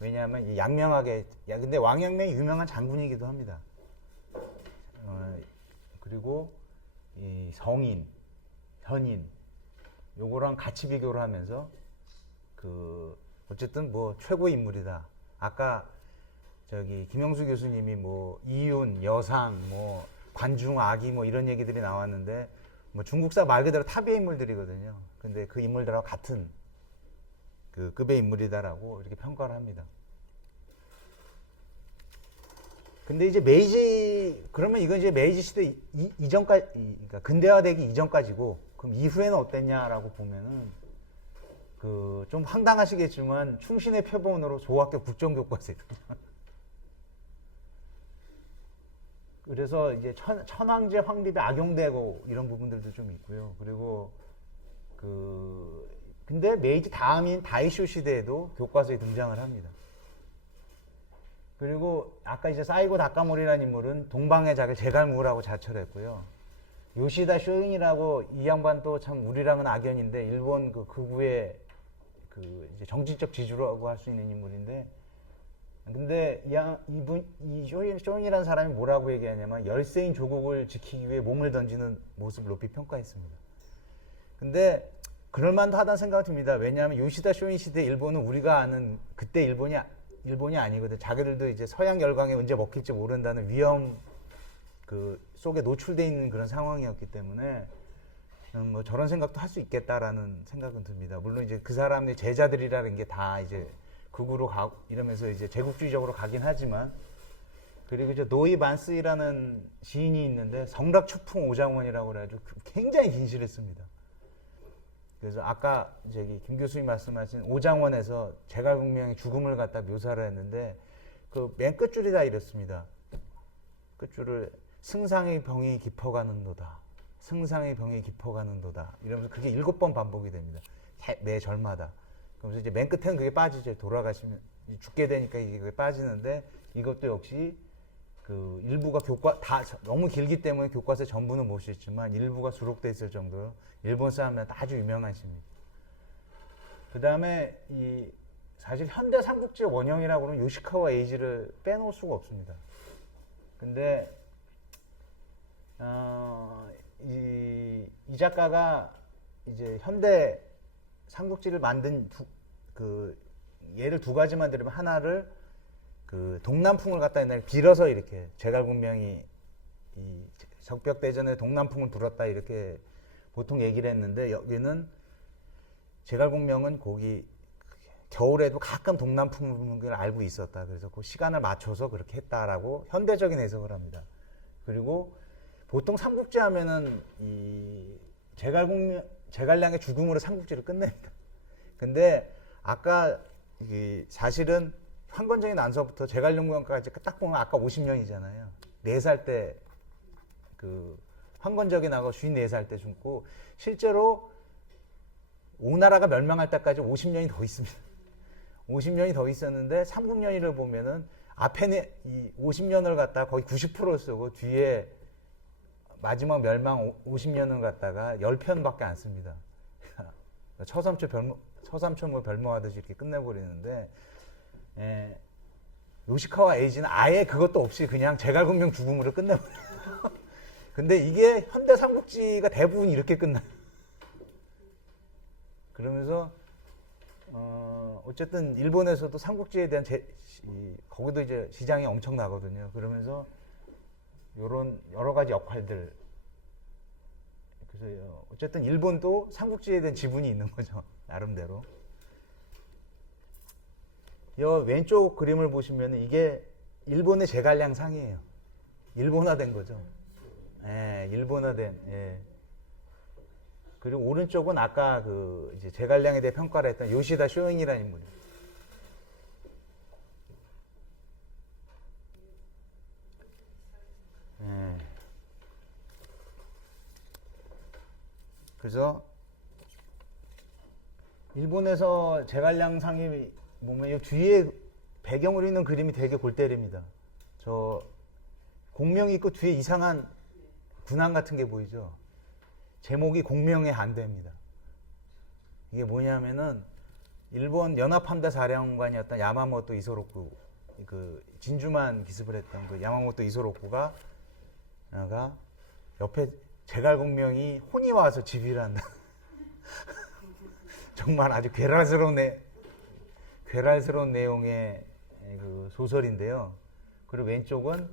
왜냐하면 이 양명학의 근데 왕양명이 유명한 장군이기도 합니다. 그리고 이 성인, 현인 요거랑 같이 비교를 하면서 어쨌든 뭐 최고의 인물이다. 아까 저기 김영수 교수님이 뭐 이윤, 여상, 뭐 관중, 아기 뭐 이런 얘기들이 나왔는데 뭐 중국사 말 그대로 탑의 인물들이거든요. 근데 그 인물들하고 같은 그 급의 인물이다라고 이렇게 평가를 합니다. 근데 이제 그러면 이건 이제 메이지 시대 이전까지, 그러니까 근대화되기 이전까지고, 그럼 이후에는 어땠냐라고 보면은, 좀 황당하시겠지만, 충신의 표본으로 조학교 국정교과서에 그래서 이제 천황제 황립에 악용되고 이런 부분들도 좀 있고요. 그리고 근데 메이지 다음인 다이쇼 시대에도 교과서에 등장을 합니다. 그리고 아까 이제 사이고 다카모리라는 인물은 동방의 작을 제갈무라고 자처했고요. 요시다 쇼인이라고 이 양반 또 참 우리랑은 악연인데 일본 극우의 이제 정치적 지주라고 할 수 있는 인물인데, 근데 이 쇼인이라는 사람이 뭐라고 얘기하냐면 열세인 조국을 지키기 위해 몸을 던지는 모습을 높이 평가했습니다. 근데 그럴만도 하다는 생각이 듭니다. 왜냐하면 요시다 쇼인 시대 일본은 우리가 아는 그때 일본이 아니거든. 자기들도 이제 서양 열강에 언제 먹힐지 모른다는 위험 속에 노출되어 있는 그런 상황이었기 때문에 뭐 저런 생각도 할 수 있겠다라는 생각은 듭니다. 물론 이제 그 사람의 제자들이라는 게 다 이제 극우로 가고 이러면서 이제 제국주의적으로 가긴 하지만, 그리고 이제 노이 만스이라는 시인이 있는데 성락추풍 오장원이라고 그래가지고 굉장히 긴실했습니다. 그래서 아까 저기 김 교수님 말씀하신 오장원에서 제갈공명의 죽음을 갖다 묘사를 했는데 맨 끝줄이 다 이렇습니다. 끝줄을 승상의 병이 깊어가는도다. 승상의 병이 깊어가는도다. 이러면서 그게 7번 반복이 됩니다. 매 절마다. 그러면서 이제 맨 끝에는 그게 빠지죠. 돌아가시면 죽게 되니까 이게 빠지는데, 이것도 역시 일부가 너무 길기 때문에 교과서에 전부는 못 싣지만 일부가 수록돼 있을 정도로 일본 사람들한테 아주 유명한 시입니다. 그 다음에 사실 현대 삼국지 원형이라고 하는 요시카와 에이지를 빼놓을 수가 없습니다. 근데 이 작가가 이제 현대 삼국지를 만든 예를 두 가지만 들으면, 하나를 동남풍을 갖다 옛날에 빌어서 이렇게 제갈공명이 이 적벽대전에 동남풍을 불었다 이렇게 보통 얘기를 했는데, 여기는 제갈공명은 거기 겨울에도 가끔 동남풍 부는 걸 알고 있었다. 그래서 그 시간을 맞춰서 그렇게 했다라고 현대적인 해석을 합니다. 그리고 보통 삼국지 하면은 이 제갈량의 죽음으로 삼국지를 끝냅니다. 근데 아까 사실은 황건적의 난서부터 제갈룡무용까지 딱 보면 아까 50년이잖아요. 4살 때 그 황건적이 나고 54살 때 죽고 실제로 오나라가 멸망할 때까지 50년이 더 있습니다. 50년이 더 있었는데 삼국연의를 보면은 앞에 이 50년을 갖다가 거의 90% 쓰고 뒤에 마지막 멸망 50년을 갖다가 10편밖에 안 씁니다. 처삼촌 별모하듯이 이렇게 끝내버리는데 요시카와 에이지는 아예 그것도 없이 그냥 제갈공명 죽음으로 끝내버려요. 근데 이게 현대 삼국지가 대부분 이렇게 끝나요. 그러면서 어쨌든 일본에서도 삼국지에 대한 거기도 이제 시장이 엄청 나거든요. 그러면서 이런 여러 가지 역할들. 그래서 어쨌든 일본도 삼국지에 대한 지분이 있는 거죠. 나름대로. 이 왼쪽 그림을 보시면 이게 일본의 제갈량 상이에요. 일본화된 거죠. 예, 일본화된. 예. 그리고 오른쪽은 아까 그 이제 제갈량에 대해 평가를 했던 요시다 쇼잉이라는 인물이에요. 예. 그래서 일본에서 제갈량 상이 보면 이 뒤에 배경으로 있는 그림이 되게 골 때립니다. 저 공명이 있고 뒤에 이상한 군함 같은 게 보이죠. 제목이 공명의 한대입니다. 이게 뭐냐면은 일본 연합함대 사령관이었던 야마모토 이소로쿠, 그 진주만 기습을 했던 그 야마모토 이소로쿠가 옆에 제갈공명이 혼이 와서 지휘를 한다. 정말 아주 괴랄스러운 내용의 그 소설인데요. 그리고 왼쪽은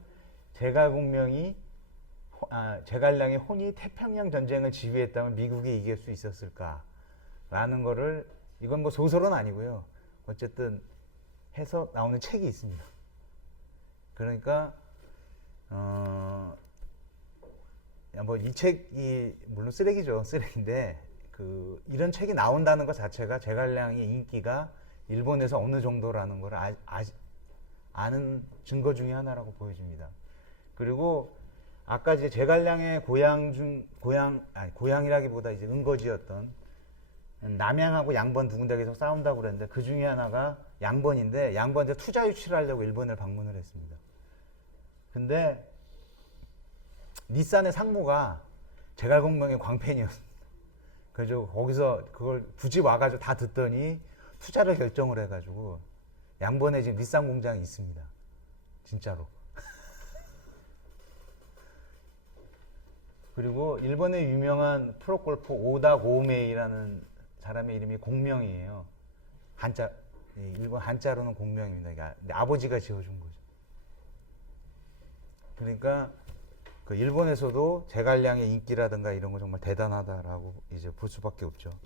제갈량의 혼이 태평양 전쟁을 지휘했다면 미국이 이길 수 있었을까라는 거를, 이건 뭐 소설은 아니고요. 어쨌든 해서 나오는 책이 있습니다. 그러니까 뭐 이 책이 물론 쓰레기죠. 쓰레기인데 이런 책이 나온다는 것 자체가 제갈량의 인기가 일본에서 어느 정도라는 걸 아는 증거 중에 하나라고 보여집니다. 그리고 아까 이제 제갈량의 고향이라기보다 이제 은거지였던 남양하고 양번 두 군데에서 싸운다고 그랬는데 그 중에 하나가 양번인데 양번한테 투자 유치를 하려고 일본을 방문을 했습니다. 근데 닛산의 상무가 제갈공명의 광팬이었습니다. 그래서 거기서 그걸 굳이 와가지고 다 듣더니 투자를 결정을 해가지고 양번에 지금 닛산 공장이 있습니다. 진짜로. 그리고 일본의 유명한 프로골퍼 오다 고우메이라는 사람의 이름이 공명이에요. 일본 한자로는 공명입니다. 근데 아버지가 지어준 거죠. 그러니까 그 일본에서도 제갈량의 인기라든가 이런 거 정말 대단하다라고 이제 볼 수밖에 없죠.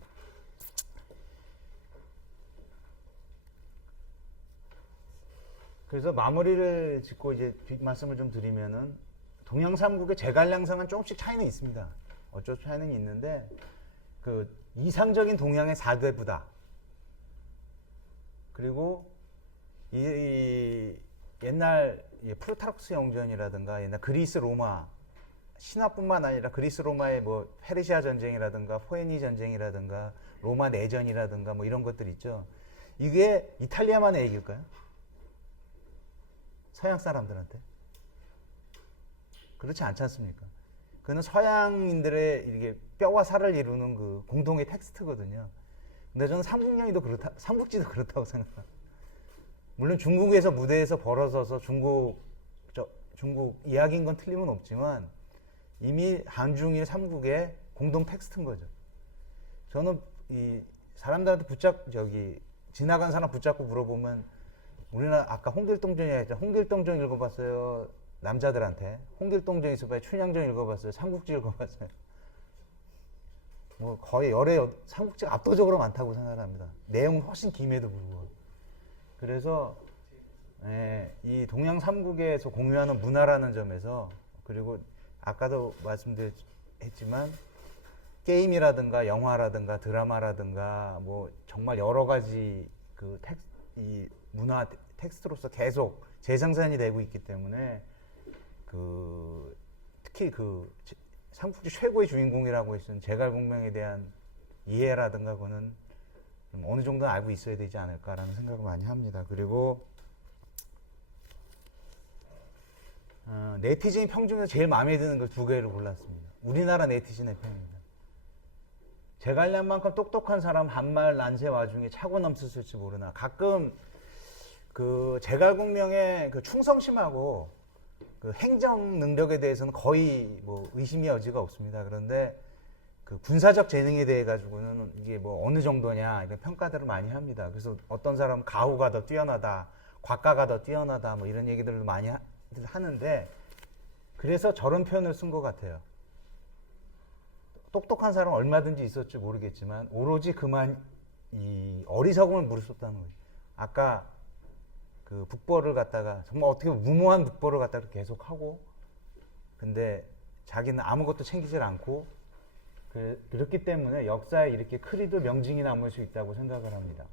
그래서 마무리를 짓고 이제 뒷말씀을 좀 드리면은 동양 삼국의 제갈량상은 조금씩 차이는 있습니다. 어쩔 차이는 있는데 그 이상적인 동양의 4대 부다. 그리고 이 옛날 프루타르크스 영전이라든가 옛날 그리스 로마 신화뿐만 아니라 그리스 로마의 뭐 페르시아 전쟁이라든가 포에니 전쟁이라든가 로마 내전이라든가 뭐 이런 것들 있죠. 이게 이탈리아만의 얘기일까요? 서양 사람들한테? 그렇지 않지 않습니까? 그는 서양인들의 이게 뼈와 살을 이루는 그 공동의 텍스트거든요. 근데 저는 삼국지도 그렇다고 생각합니다. 물론 중국에서 무대에서 벌어져서 중국 이야기인 건 틀림은 없지만 이미 한중일 삼국의 공동 텍스트인 거죠. 저는 이 사람들한테 지나간 사람 붙잡고 물어보면 우리나라 아까 홍길동전이 했죠. 홍길동전 읽어봤어요. 남자들한테 홍길동전 있어봐요. 춘향전 읽어봤어요. 삼국지 읽어봤어요. 뭐 거의 열의 삼국지가 압도적으로 많다고 생각합니다. 내용은 훨씬 김에도 불구하고. 그래서 예, 이 동양 삼국에서 공유하는 문화라는 점에서, 그리고 아까도 말씀드렸지만 게임이라든가 영화라든가 드라마라든가 뭐 정말 여러 가지 그 이 문화 텍스트로서 계속 재생산이 되고 있기 때문에 그 특히 그 삼국지 최고의 주인공이라고 했던 제갈공명에 대한 이해라든가 그거는 좀 어느 정도는 알고 있어야 되지 않을까라는 생각을 많이 합니다. 그리고 네티즌 평 중에서 제일 마음에 드는 걸 두 개를 골랐습니다. 우리나라 네티즌의 평입니다. 제갈량만큼 똑똑한 사람 한말 난세 와중에 차고 넘쳤을지 모르나, 가끔 그 제갈공명의 그 충성심하고 그 행정 능력에 대해서는 거의 뭐 의심의 여지가 없습니다. 그런데 그 군사적 재능에 대해 가지고는 이게 뭐 어느 정도냐 이런 평가들을 많이 합니다. 그래서 어떤 사람은 가후가 더 뛰어나다, 곽가가 더 뛰어나다 뭐 이런 얘기들을 많이 하는데, 그래서 저런 표현을 쓴 것 같아요. 똑똑한 사람은 얼마든지 있었지 모르겠지만 오로지 그만 이 어리석음을 무릅썼다는 거예요. 아까 그 북벌을 갖다가 정말 어떻게 보면 무모한 북벌을 갖다가 계속 하고, 근데 자기는 아무것도 챙기질 않고, 그렇기 때문에 역사에 이렇게 크리도 명징이 남을 수 있다고 생각을 합니다.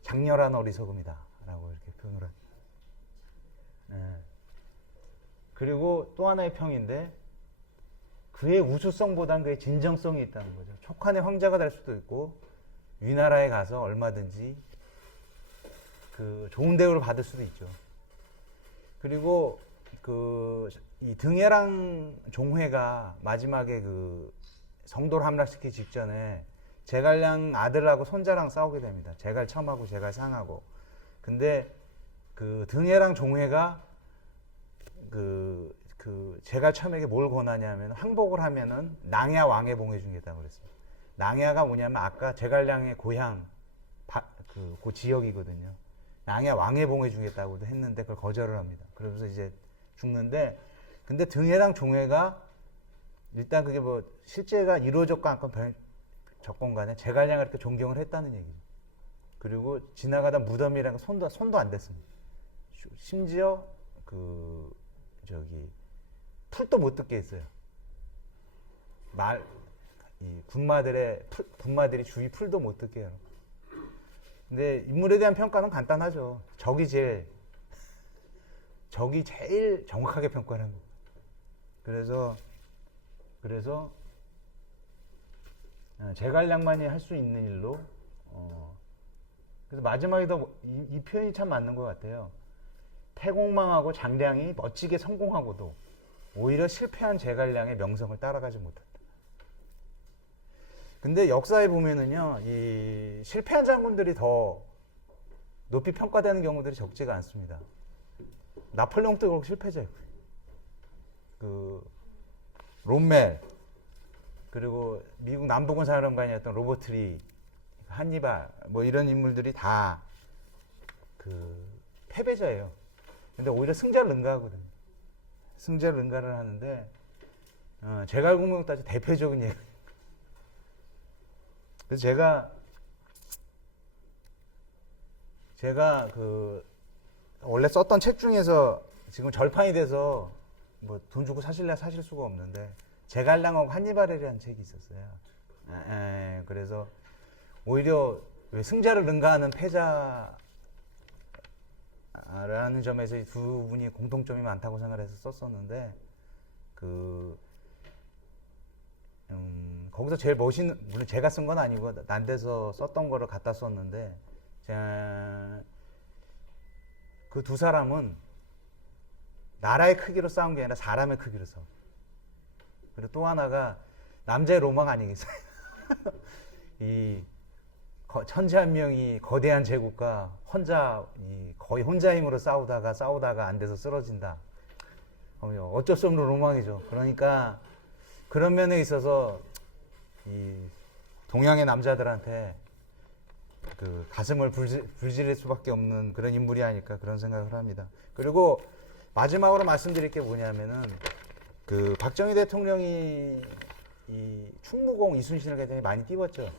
장렬한 어리석음이다 라고 이렇게 표현을 합니다. 네. 그리고 또 하나의 평인데, 그의 우수성보단 그의 진정성이 있다는 거죠. 촉한의 황자가 될 수도 있고 위나라에 가서 얼마든지 그 좋은 대우를 받을 수도 있죠. 그리고 그 이 등해랑 종회가 마지막에 그 성도를 함락시키기 직전에 제갈량 아들하고 손자랑 싸우게 됩니다. 제갈첨하고 제갈상하고. 근데 그 등해랑 종회가 그 제갈첨에게 뭘 권하냐면, 항복을 하면은 낭야 왕에 봉해주겠다고 그랬습니다. 낭야가 뭐냐면 아까 제갈량의 고향 그 지역이거든요. 낭야 왕에 봉해주겠다고도 했는데 그걸 거절을 합니다. 그러면서 이제 죽는데, 근데 등해랑 종회가 일단 그게 뭐 실제가 이루어졌건 안 졌건 간에 제갈량을 이렇게 존경을 했다는 얘기죠. 그리고 지나가다 무덤이랑 손도 안 댔습니다. 심지어 그 풀도 못 뜯게 했어요. 이 군마들이 주위 풀도 못 뜯게 해요. 근데 인물에 대한 평가는 간단하죠. 적이 제일 정확하게 평가를 합니다. 그래서 제갈량만이 할 수 있는 일로, 그래서 마지막에도 이 표현이 참 맞는 것 같아요. 태공망하고 장량이 멋지게 성공하고도 오히려 실패한 제갈량의 명성을 따라가지 못한다. 근데 역사에 보면은요, 이 실패한 장군들이 더 높이 평가되는 경우들이 적지가 않습니다. 나폴레옹도 그렇고 실패자였고요. 그 롬멜, 그리고 미국 남부군 사령관이었던 로버트 리, 한니발 뭐 이런 인물들이 다 그 패배자예요. 근데 오히려 승자를 능가하거든요. 승자를 능가를 하는데, 제갈공명 따지 대표적인 예가. 그래서 제가 그 원래 썼던 책 중에서 지금 절판이 돼서 뭐 돈 주고 사실 수가 없는데, 제갈량하고 한니발이라는 책이 있었어요. 그래서 오히려 왜 승자를 능가하는 패자라는 점에서 이 두 분이 공통점이 많다고 생각해서 썼었는데, 거기서 제일 멋있는, 물론 제가 쓴 건 아니고 난 데서 썼던 거를 갖다 썼는데, 그 두 사람은 나라의 크기로 싸운 게 아니라 사람의 크기로 싸워. 그리고 또 하나가 남자의 로망 아니겠어요? 이 천재 한 명이 거대한 제국과 거의 혼자 힘으로 싸우다가 안 돼서 쓰러진다. 어쩔 수 없는 로망이죠. 그러니까 그런 면에 있어서 이 동양의 남자들한테 그 가슴을 불질릴 수밖에 없는 그런 인물이 아닐까, 그런 생각을 합니다. 그리고 마지막으로 말씀드릴 게 뭐냐면은, 그 박정희 대통령이 이 충무공 이순신을 굉장히 많이 띄웠죠.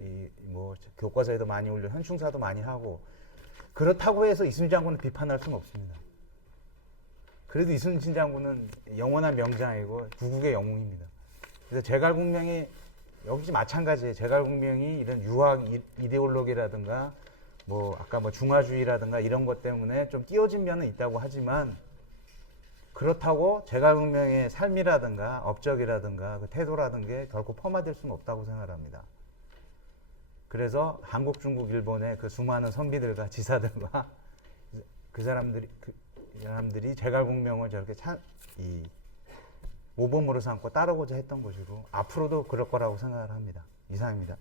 이 뭐 교과서에도 많이 올려 현충사도 많이 하고 그렇다고 해서 이순신 장군을 비판할 수는 없습니다. 그래도 이순신 장군은 영원한 명장이고 구국의 영웅입니다. 그래서 제갈공명이 역시 마찬가지예요. 제갈공명이 이런 유학 이데올로기라든가 뭐 아까 뭐 중화주의라든가 이런 것 때문에 좀 띄어진 면은 있다고 하지만 그렇다고 제갈공명의 삶이라든가 업적이라든가 그 태도라든가 게 결코 폄하될 수는 없다고 생각합니다. 그래서 한국, 중국, 일본의 그 수많은 선비들과 지사들과 그 사람들이 제갈공명을 저렇게 이 모범으로 삼고 따르고자 했던 것이고 앞으로도 그럴 거라고 생각을 합니다. 이상입니다.